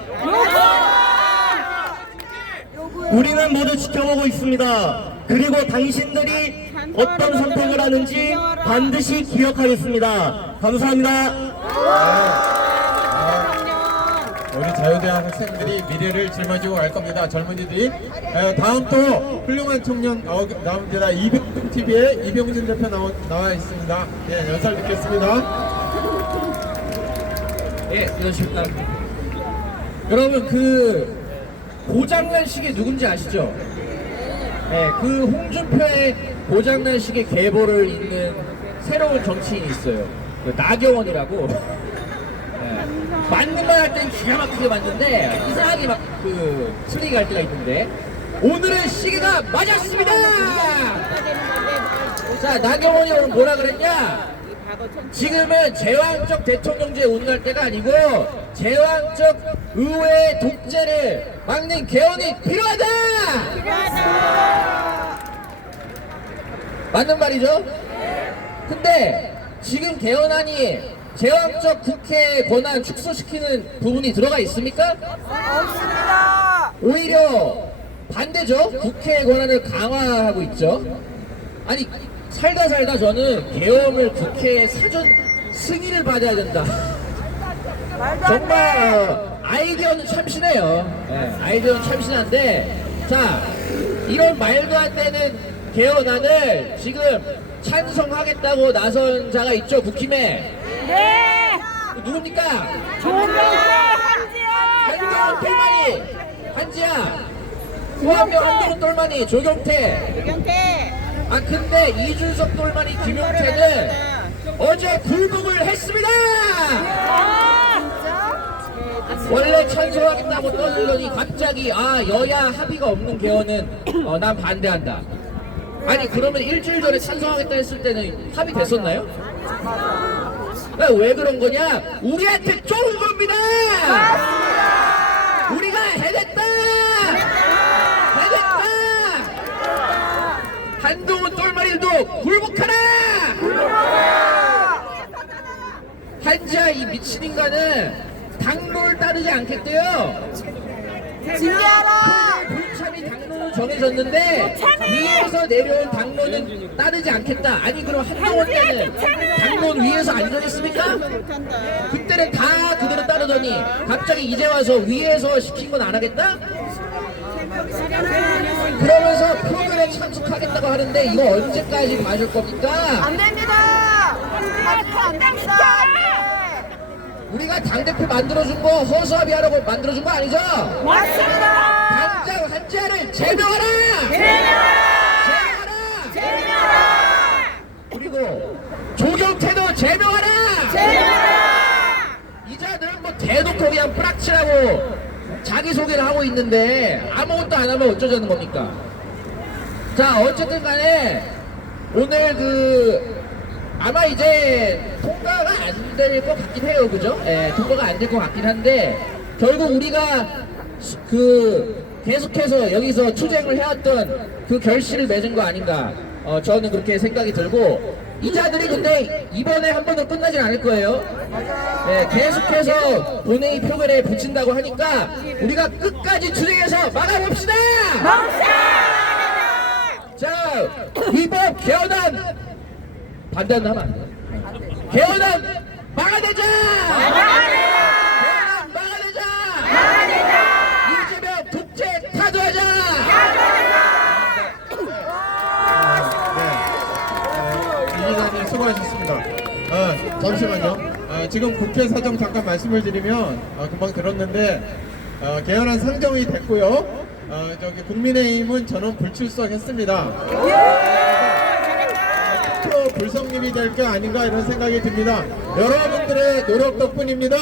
우리는 모두 지켜보고 있습니다. 그리고 당신들이 어떤 선택을 하는지 반드시 기억하겠습니다. 감사합니다. 우리 자유대학 학생들이 미래를 짊어지고 갈 겁니다. 젊은이들이. 다음 또 훌륭한 청년 나옵니다. TV에 이병진 대표 나와 있습니다. 네, 연설 듣겠습니다. 예, 안녕하십니까. 여러분, 그 고장난 시계 누군지 아시죠? 네, 그 홍준표의 고장난 시계 계보를 잇는 새로운 정치인이 있어요. 그 나경원이라고. 맞는 말 할 땐 기가 막히게 맞는데 이상하게 막 그 스리가 할 때가 있는데 오늘은 시계가 맞았습니다. 자, 나경원이 오늘 뭐라 그랬냐? 지금은 제왕적 대통령제 운운할 때가 아니고 제왕적 의회 독재를 막는 개헌이 필요하다. 맞는 말이죠? 근데 지금 개헌안이 제왕적 국회 권한 축소시키는 부분이 들어가 있습니까? 없습니다. 오히려 반대죠. 국회 권한을 강화하고 있죠. 아니, 살다 저는 개헌을 국회에 사전 승인을 받아야 된다. 정말 아이디어는 참신해요. 네, 아이디어는 참신한데, 자, 이런 말도 안 되는 개헌안을 지금 찬성하겠다고 나선 자가 있죠, 국힘에. 네. 누굽니까? 조경태 한동훈 똘마니, 한지아. 후한명 한동훈 똘마니, 조경태. 아, 근데 이준석 똘마니, 김용태는 어제 불복을 했습니다. 원래 찬성하겠다고 떠들더니 갑자기 여야 합의가 없는 개헌은 난 반대한다. 아니, 그러면 일주일 전에 찬성하겠다 했을 때는 합의됐었나요? 왜 그런 거냐? 우리한테 좋은 겁니다. 우리가 해냈다. 한동훈 똘마니도 굴복하라. 한지아 이 미친 인간은 당론을 따르지 않겠대요. 징계하라. 불참이 당론을 정해졌는데 위에서 내려온 당론은 따르지 않겠다. 아니, 그럼 한동훈 때는 당론 위에서 안 정했습니까? 그때는 다 그대로 따르더니 갑자기 이제 와서 위에서 시킨 건 안 하겠다? 그러면서 프로그램에 참석하겠다고 하는데 이거 언제까지 봐줄 겁니까? 안 됩니다. 안 됩니다. 우리가 당대표 만들어준 거 허수아비하라고 만들어준 거 아니죠? 맞습니다. 당장 한지아를 제명하라! 그리고 조경태도 제명하라! 이자들은 뭐 대놓고 그냥 뿌락치라고 자기소개를 하고 있는데 아무것도 안 하면 어쩌자는 겁니까? 자, 어쨌든 간에 오늘 아마 이제 통과가 안 될 것 같긴 해요. 그죠? 예, 통과가 안 될 것 같긴 한데 결국 우리가 계속해서 여기서 투쟁을 해왔던 그 결실을 맺은 거 아닌가, 저는 그렇게 생각이 들고, 이자들이 근데 이번에 한 번도 끝나진 않을 거예요. 네, 계속해서 본회의 표결에 붙인다고 하니까 우리가 끝까지 투쟁해서 막아봅시다. 자, 위법 개헌안 반대한다 하면 안 돼. 개헌안 막아내자. 개헌안 막아내자. 잠시만요. 지금 국회 사정 잠깐 말씀을 드리면 금방 들었는데 개헌안 상정이 됐고요. 저기 국민의힘은 전원 불출석했습니다. 투표 불성립이 될 게 아닌가 이런 생각이 듭니다. 여러분들의 노력 덕분입니다.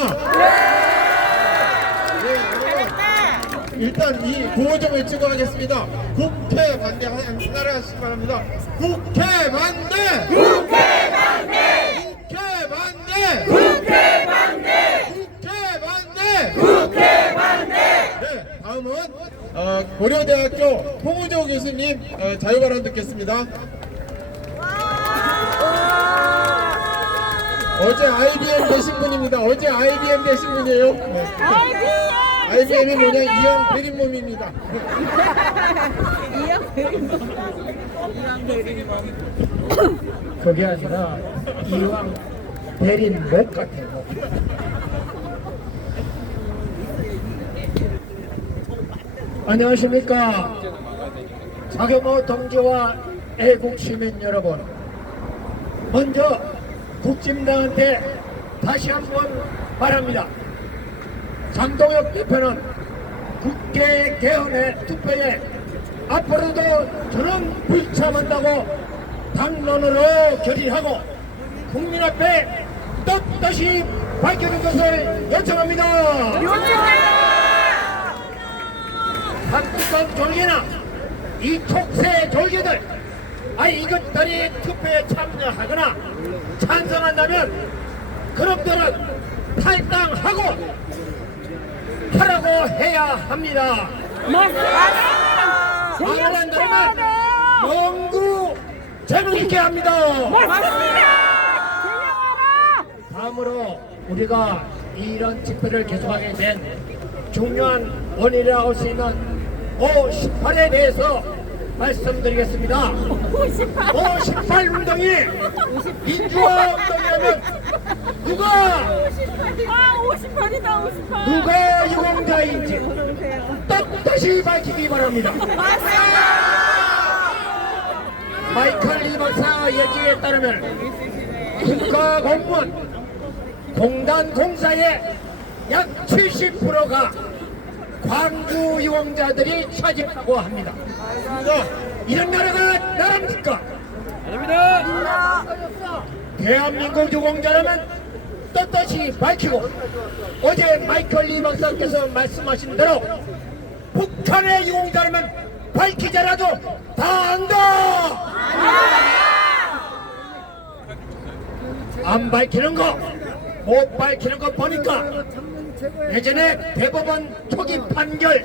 일단 이 구호 좀 외치고 하겠습니다. 국회 반대 하시기 바랍니다. 국회 반대! 국회 반대! 국회 반대! 국회 반대! 국회 반대! 국회 반대! 네, 다음은 고려대학교 홍우조 교수님 자유발언 듣겠습니다. 어제 IBM 되신 분입니다. 어제 IBM 되신 분이에요. 네. IBM이 뭐냐? 이형 대림몸입니다. 그게 아니라 이왕 대린 목 같아요. 안녕하십니까. 박영호 동지와 애국 시민 여러분. 먼저 국진당한테 다시 한번 말합니다. 장동혁 대표는 국회 개헌의 투표에 앞으로도 저는 불참한다고 당론으로 결의하고 국민 앞에 떳떳이 밝혀준 것을 요청합니다. 한국권 졸개나 이 촉새 졸개들 이것들이 투표에 참여하거나 찬성한다면 그놈들은 탈당하고 하라고 해야 합니다. 안 한다면 영구 재밌게 합니다. 다음으로 우리가 이런 집회를 계속하게 된 중요한 원인이라고 할 수 있는 5.18에 대해서 말씀드리겠습니다. 5.18 운동이 민주화 운동이라면 누가 유공자인지 떳떳이 밝히기 바랍니다. 마이클 리 박사 얘기에 따르면 국가공무원 공단 공사의 약 70%가 광주 유공자들이 차지하고 합니다. 이런 나라가 나라입니까? 아닙니다. 대한민국 유공자라면 떳떳이 밝히고 어제 마이클 리 박사께서 말씀하신 대로 북한의 유공자라면 밝히자라도 다 안다. 안 밝히는 거, 못 밝히는 거 보니까 예전에 대법원 초기 판결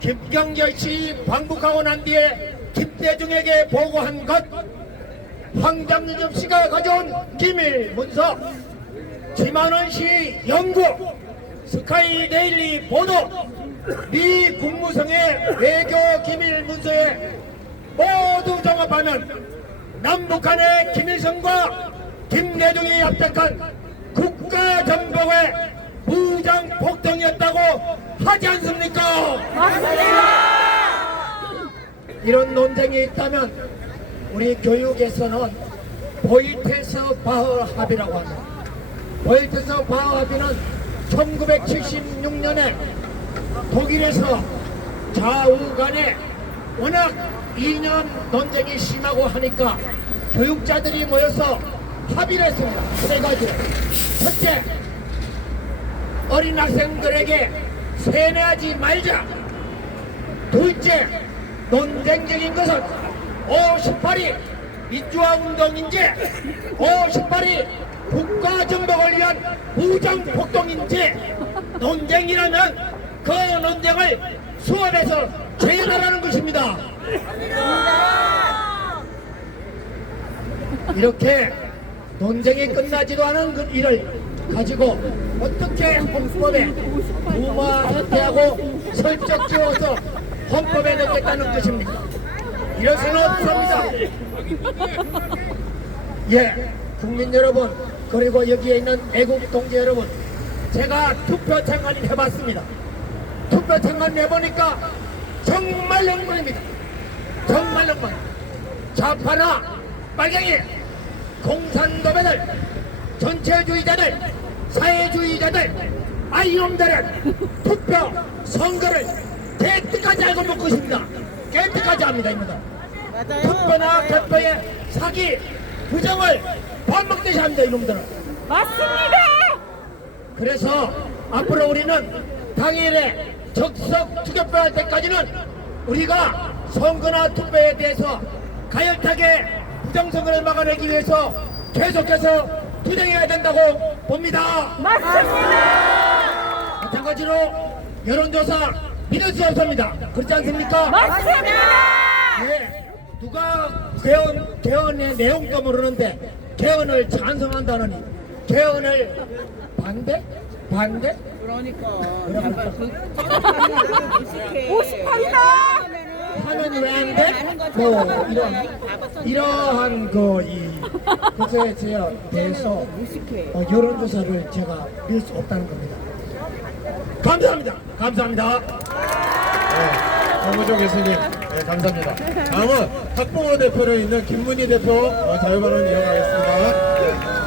김경열씨 방북하고 난 뒤에 김대중에게 보고한 것, 황장윤 씨가 가져온 기밀 문서, 김한원씨 연구, 스카이데일리 보도, 미 국무성의 외교 기밀 문서에 모두 종합하면 남북한의 김일성과 김대중이 합작한 국가정복의 무장 폭동이었다고 하지 않습니까? 이런 논쟁이 있다면 우리 교육에서는 보이테서 바흐 합의라고 합니다. 보이테서 바흐 합의는 1976년에 독일에서 좌우 간에 워낙 2년 논쟁이 심하고 하니까 교육자들이 모여서 합의를 했습니다. 그래가지고 첫째, 어린 학생들에게 세뇌하지 말자. 둘째, 논쟁적인 것은 5.18이 민주화 운동인지 5.18이 국가정복을 위한 무장폭동인지 논쟁이라면 그 논쟁을 수업에서 재현하라는 것입니다. 이렇게 논쟁이 끝나지도 않은 그 일을 가지고 어떻게 헌법에 무마사퇴하고 설적 지워서 헌법에 넣겠다는 것입니까? 이럴 수는 없습니다. 예, 국민 여러분, 그리고 여기에 있는 애국 동지 여러분, 제가 투표 참관을 해봤습니다. 투표 참관을 해보니까 정말 엉망입니다. 정말 엉망. 좌파나 빨갱이, 공산도배들, 전체주의자들, 사회주의자들, 이놈들은 투표, 선거를 개뜨까지 알고 먹고 있습니다. 개뜨까지 합니다, 이놈들. 맞아요. 투표나 개표의 사기, 부정을 밥 먹듯이 합니다, 이놈들은. 맞습니다. 그래서 앞으로 우리는 당일에 적석 투표할 때까지는 우리가 선거나 투표에 대해서 가열하게 부정선거를 막아내기 위해서 계속해서 투쟁해야 된다고 봅니다. 맞습니다. 마찬가지로 여론조사 믿을 수 없습니다. 그렇지 않습니까? 맞습니다. 네, 누가 개헌의 내용도 모르는데 개헌을 찬성한다느니 개헌을 반대? 그러니까 무식해. 58이다. 하면 왜 안 돼? 뭐 이러한 것에 대해서 여론조사를 제가 믿을 수 없다는 겁니다. 감사합니다. 정우조 교수님, 네, 감사합니다. 다음은 학부모 대표로 있는 김문희 대표 자유발언 이어가겠습니다.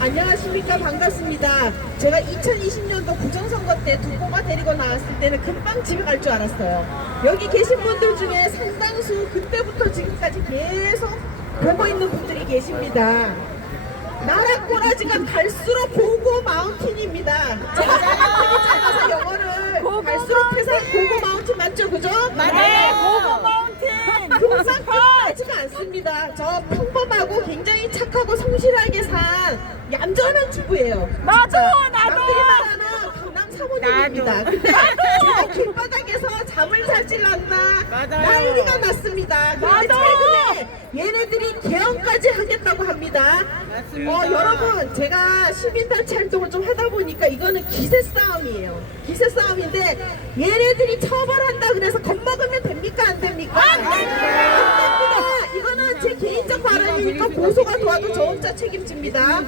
안녕하십니까. 반갑습니다. 제가 2020년도 부정선거 때 두 꼬마 데리고 나왔을 때는 금방 집에 갈 줄 알았어요. 여기 계신 분들 중에 상당수 그때부터 지금까지 계속 보고 있는 분들이 계십니다. 나라 꼬라지가 갈수록 고고 마운틴입니다. 제가 자격증이 짧아서 영어를 갈수록 해서 고고 마운틴 맞죠? 그죠? 네, 고고 마운틴. 금방 끝나지가 않습니다. 저 평범하고 굉장히 착하고 성실하게 산 얌전한 주부예요. 나도. 남들이 말하는 강남 사모님입니다. 근데 제가 길바닥에서 잠을 자질 않나 난리가 났습니다. 근데 최근에 얘네들이 개헌까지 하겠다고 합니다. 여러분, 제가 시민단체 활동을 좀 하다 보니까 이거는 기세 싸움이에요. 기세 싸움인데 얘네들이 처벌한다 그래서 겁먹으면 됩니까? 안 됩니까? 안 됩니다. 이거는 제 개인적 발언이니까 고소가 도와도 저 혼자 책임집니다.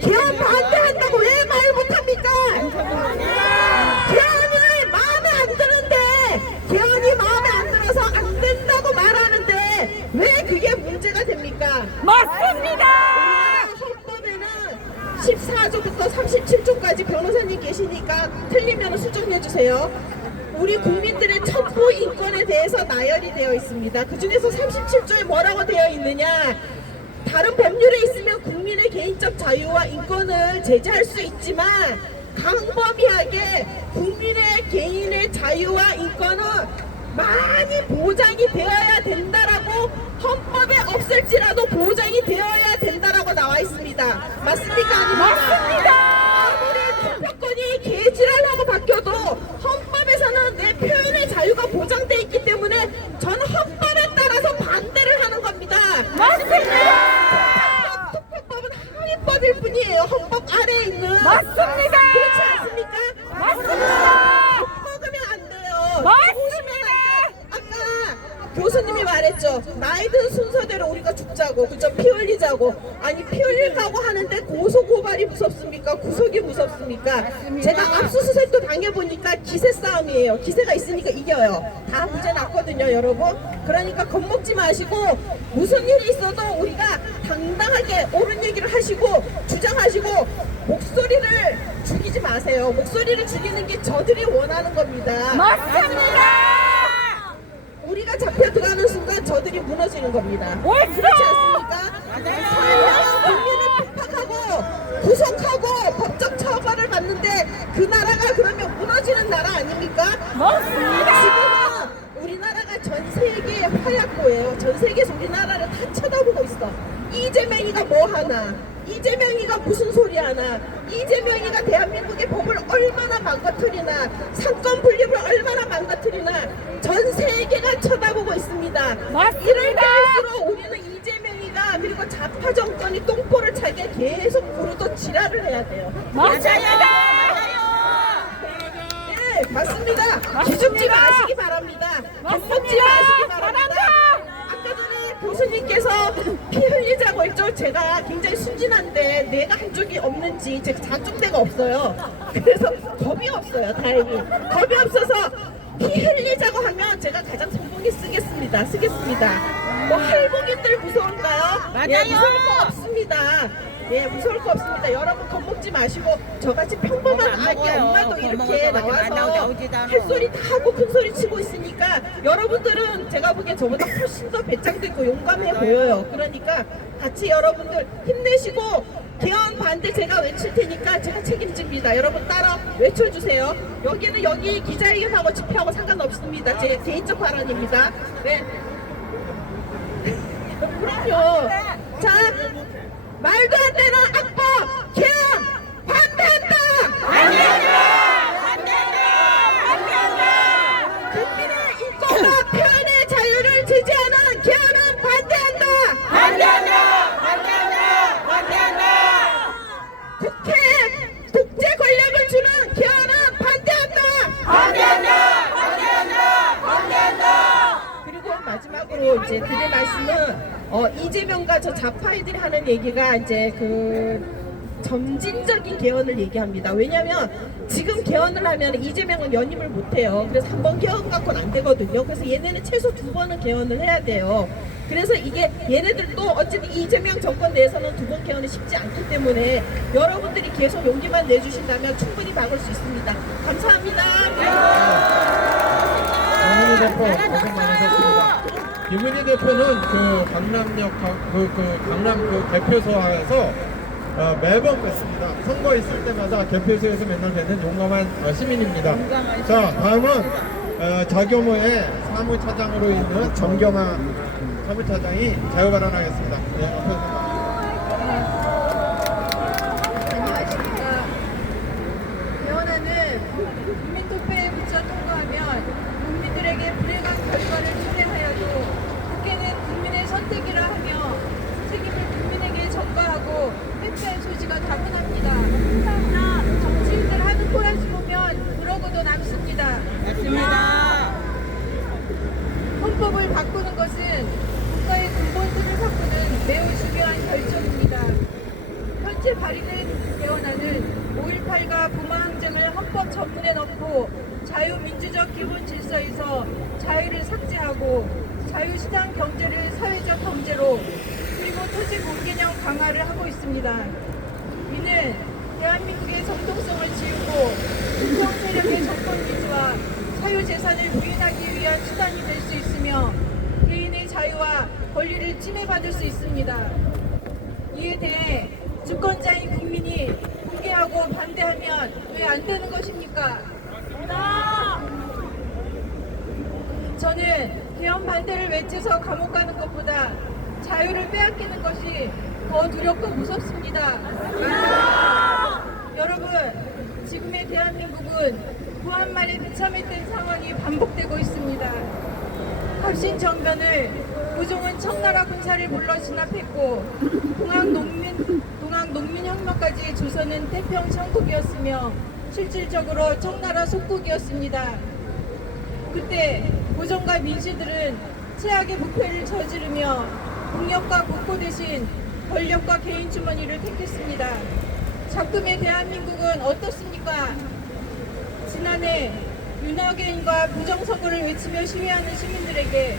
개헌 반대한다고 왜 말 못합니까? 개헌이 마음에 안 드는데, 개헌이 마음에 안 들어서 안 된다고 말하는데 왜 그게 문제가 됩니까? 맞습니다. 헌법에는 14조부터 37조까지 변호사님 계시니까 틀리면 수정해 주세요. 우리 국민들의 첩보 인권에 대해서 나열이 되어 있습니다. 그 중에서 37조에 뭐라고 되어 있느냐? 다른 법률에 있으면 국민의 개인적 자유와 인권을 제재할 수 있지만 강범위하게 국민의 개인의 자유와 인권은 많이 보장이 되어야 된다라고 헌법에 없을지라도 보장이 되어야 된다라고 나와 있습니다. 맞습니까? 아닙니까? 맞습니다. 아무리 투표권이 개지랄하고 바뀌어도 헌법에서는 내 표현의 자유가 보장돼 있기 때문에 저는 헌법에 따라서 반대를 하는 겁니다. 맞습니다. 투표법은 항의법일 뿐이에요. 헌법 아래에 있는. 맞습니다. 그렇지 않습니까? 맞습니다. 먹으면 안 돼요. 맞습니다. 아까 교수님이 말했죠. 나이 든 순서대로 우리가 죽자고, 그죠? 피 흘리자고. 아니, 피 흘릴까고 하는데 고소고발이 무섭습니까? 구속이 무섭습니까? 제가 압수수색도 당해보니까 기세 싸움이에요. 기세가 있으니까 이겨요. 다 무죄 났거든요, 여러분. 그러니까 겁먹지 마시고 무슨 일이 있어도 우리가 당당하게 옳은 얘기를 하시고 주장하시고 목소리를 죽이지 마세요. 목소리를 죽이는 게 저들이 원하는 겁니다. 맞습니다. 우리가 잡혀 들어가는 순간 저들이 무너지는 겁니다. 옳죠. 그렇지 않습니까? 사회가 국민을 핍박하고 구속하고 법적 처벌을 받는데 그 나라가 그러면 무너지는 나라 아닙니까? 맞습니다. 지금은 우리나라가 전 세계의 화약고예요. 전 세계에서 우리나라를 다 쳐다보고 있어. 이재명이가 뭐 하나? 이재명이가 무슨 소리 하나? 이재명이가 대한민국의 법을 얼마나 망가뜨리나? 상권 분립을 얼마나 망가뜨리나? 전 세계가 쳐다보고 있습니다. 맞습니다. 이럴 때일수록 우리는 이재명이가 그리고 좌파 정권이 똥볼을 차게 계속 부르도 지랄을 해야 돼요. 맞습니다. 네, 맞습니다. 기죽지 마시기 바랍니다. 겁먹지 마시기 바랍니다. 아까 전에 교수님께서 피 흘리자고 했죠. 제가 굉장히 순진한데 뇌가 한쪽이 없는지 제가 좌쪽대가 없어요. 그래서 겁이 없어요. 다행히. 겁이 없어서 피 흘리자고 하면 제가 가장 선봉에 쓰겠습니다. 뭐 할복인들 무서울까요? 맞아요. 예, 무서울 거 없습니다. 예, 무서울 거 없습니다. 여러분 겁먹지 마시고 저같이 평범한 안 아기 먹어요. 엄마도 겁먹을 이렇게 것 같으면 안 나와서 나오지도 않아. 햇소리 다 하고 큰 소리 치고 있으니까 여러분들은 제가 보기엔 저보다 훨씬 더 배짱도 있고 용감해 보여요. 그러니까 같이 여러분들 힘내시고 개헌 반대 제가 외칠 테니까 제가 책임집니다. 여러분 따라 외쳐주세요. 여기는 여기 기자회견하고 집회하고 상관없습니다. 제 개인적 발언입니다. 네. 그럼요. 자, 말도 안 되는 악법 개헌 반대한다. 국민의 인권과 표현의 자유를 지지하는 개헌은 반대한다. 국회 독재 권력을 주는 개헌은 반대한다. 그리고 마지막으로 이제 드릴 말씀은 이재명과 저 좌파이들이 하는 얘기가 이제 그 점진적인 개헌을 얘기합니다. 왜냐하면 지금 개헌을 하면 이재명은 연임을 못해요. 그래서 한 번 개헌 갖고는 안 되거든요. 그래서 얘네는 최소 2번은 개헌을 해야 돼요. 그래서 이게 얘네들도 어쨌든 이재명 정권 내에서는 2번 개헌이 쉽지 않기 때문에 여러분들이 계속 용기만 내주신다면 충분히 막을 수 있습니다. 감사합니다. 김은희 대표 고생 많으셨습니다. 김은희 대표는 그 강남역 강남 그 개표소에서 매번 뵙습니다. 선거 있을 때마다 개표소에서 맨날 뵙는 용감한 시민입니다. 자, 다음은 자교모의 사무차장으로 있는 정경아 사무차장이 자유발언하겠습니다. 네, 앞에서. 안녕하십니까. 개헌안은 국민투표에 붙여 통과하면 국민들에게 불행한 결과를 초래하여도 국회는 국민의 선택이라 하며 책임을 국민에게 전가하고 회피할 소지가 다분합니다. 그러나 정치인들 하는 꼬라지 보면 그러고도 남습니다. 헌법을 바꾸는 것은 국가의 근본틀을 바꾸는 매우 중요한 결정입니다. 현재 발의된 개헌안은 5.18과 부마항쟁을 헌법 전문에 넣고 자유민주적 기본 질서에서 자유를 삭제하고 자유시장 경제를 사회적 경제로 그리고 토지 공개념 강화를 하고 있습니다. 이는 대한민국의 정통성을 지우고 군성 세력의 정권 위주와 사유재산을 부인하기 위한 수단이 될 수 있으며 개인의 자유와 권리를 침해받을 수 있습니다. 이에 대해 주권자인 국민이 공개하고 반대하면 왜 안 되는 것입니까? 저는 개헌 반대를 외쳐서 감옥 가는 것보다 자유를 빼앗기는 것이 더 두렵고 무섭습니다. 여러분, 지금의 대한민국은 부한말에 비참했던 상황이 반복되고 있습니다. 갑신 정변을 고종은 청나라 군사를 불러 진압했고 동학농민혁명까지 조선은 태평 천국이었으며 실질적으로 청나라 속국이었습니다. 그때 고종과 민씨들은 최악의 부패를 저지르며 국력과 국고 대신 권력과 개인 주머니를 택했습니다. 작금의 대한민국은 어떻습니까? 지난해 윤호개인과 부정선거를 외치며 시위하는 시민들에게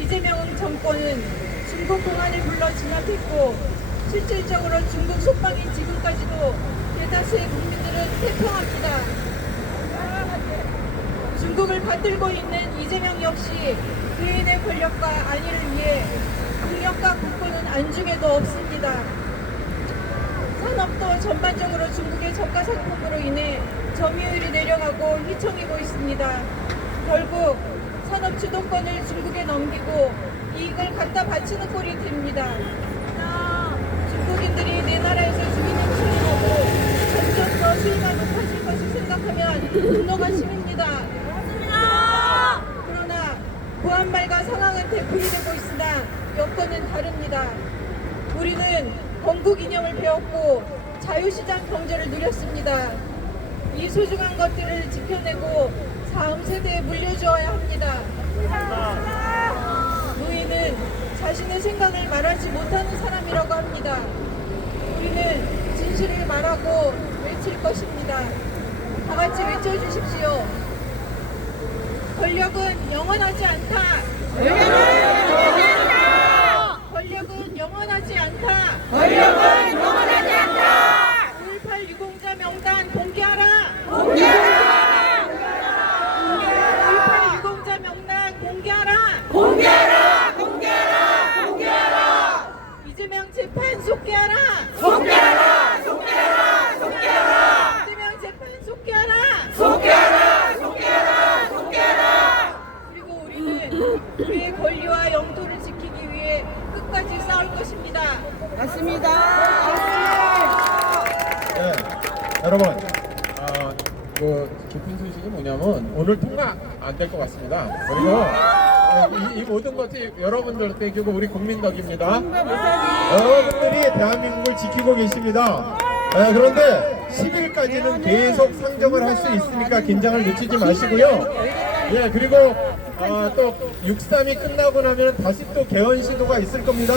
이재명 정권은 중국 공안을 불러 진압했고 실질적으로 중국 속방인 지금까지도 대다수의 국민들은 태평합니다. 중국을 받들고 있는 이재명 역시 개인의 권력과 안위를 위해 국력과 국고는 안중에도 없습니다. 산업도 전반적으로 중국의 저가 상품으로 인해 점유율이 내려가고 휘청이고 있습니다. 결국 산업 주도권을 중국에 넘기고 이익을 갖다 바치는 꼴이 됩니다. 중국인들이 내 나라에서 주민을 추진하고 점점 더 수위가 높아질 것을 생각하면 분노가 심입니다. 그러나 부한말과 상황은 되풀이되고 있으나 여건은 다릅니다. 우리는 건국 이념을 배웠고 자유시장 경제를 누렸습니다. 이 소중한 것들을 지켜내고 다음 세대에 물려주어야 합니다. 노인은 자신의 생각을 말하지 못하는 사람이라고 합니다. 우리는 진실을 말하고 외칠 것입니다. 다 같이 외쳐주십시오. 권력은 영원하지 않다. 권력은 영원하지 않다. 5.18 유공자 명단 공개하라. 5.18 유공자 명단 공개하라. 이재명 재판 속개하라. 이재명 재판 속개하라. 그리고 우리는 우리의 권리와 영토를 지키기 위해 끝까지 싸울 것입니다. 맞습니다. 네, 여러분, 깊은 소식이 뭐냐면 오늘 통과 안 될 것 같습니다. 그리고 이 모든 것이 여러분들 덕이고 우리 국민 덕입니다. 여러분들이 대한민국을 지키고 계십니다. 그런데 10일까지는 계속 상정을 할 수 있으니까 긴장을 늦추지 마시고요. 예, 그리고 또 6.3이 끝나고 나면 다시 또 개헌 시도가 있을 겁니다.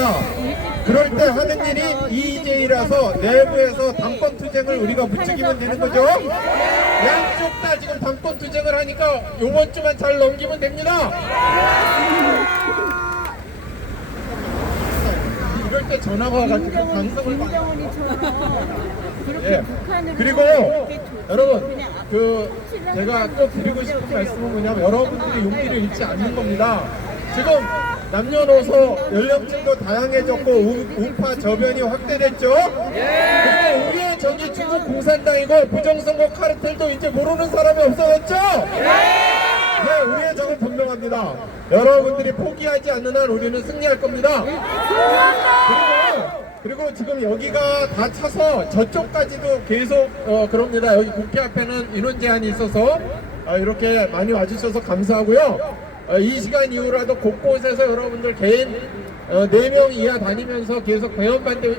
그럴 때 하는 일이 EJ라서 내부에서 당권 투쟁을 우리가 부추기면 되는 거죠. 양쪽 다 지금 당권 투쟁을 하니까 요번 주만 잘 넘기면 됩니다. 이럴 때 전화가 와가지고 방송을 그렇게 예. 북한을 그리고 여러분 제가 또 드리고 싶은 말씀은 뭐냐면 여러분들이 용기를 잃지 않는 겁니다. 지금 남녀노소 연령층도 다양해졌고 우파 저변이 확대됐죠. 그리고 우리의 적이 중국 공산당이고 부정선거 카르텔도 이제 모르는 사람이 없어졌죠. 네, 우리의 적은 분명합니다. 여러분들이 포기하지 않는 한 우리는 승리할 겁니다. 그리고 지금 여기가 다 차서 저쪽까지도 계속 그럽니다. 여기 국회 앞에는 인원 제한이 있어서 이렇게 많이 와주셔서 감사하고요. 이 시간 이후라도 곳곳에서 여러분들 개인 4명 이하 다니면서 계속 개헌 반대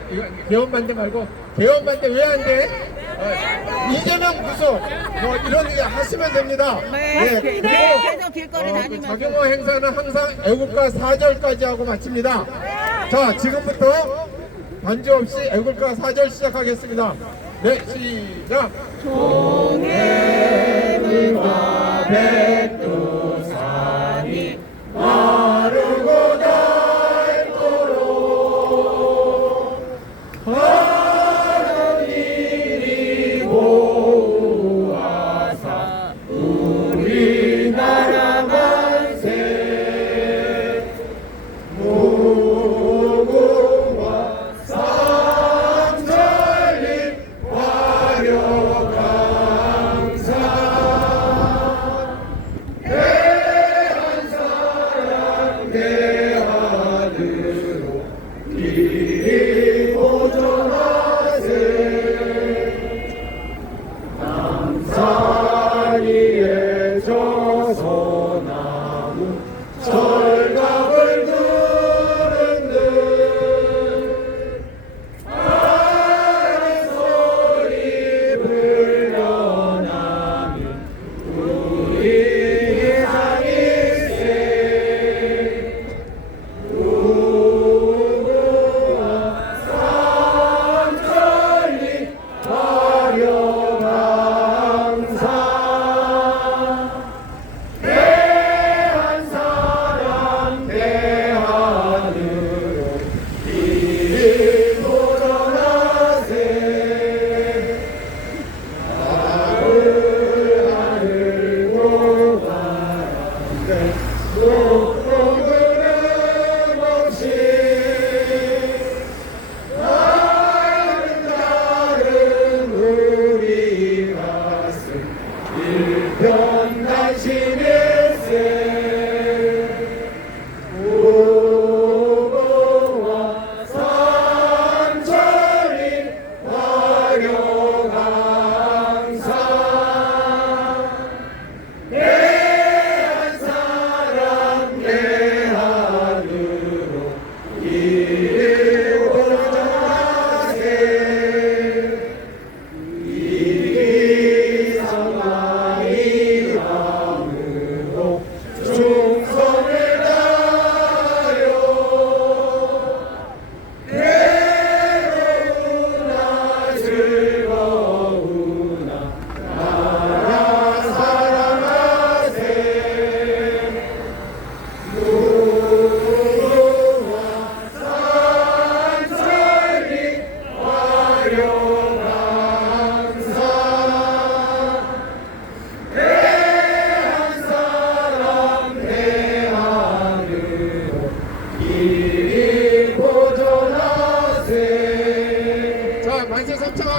말고 개헌 반대 왜 안 돼? 이재명 구속 이런 일 하시면 됩니다. 네, 그리고 계속 길거리 다니면서 자경호 행사는 항상 애국가 4절까지 하고 마칩니다. 자, 지금부터 반주 없이 애국가 4절 시작하겠습니다. 네, 시작. 종해물과 백두산이 마르고 닳도록 하나님이 보호하사 우리나라 만세 무궁화 삼천리 화려강산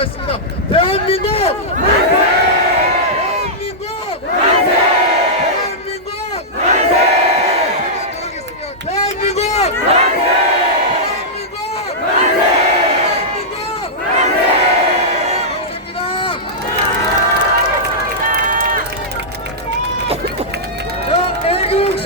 하겠습니다. 대한민국!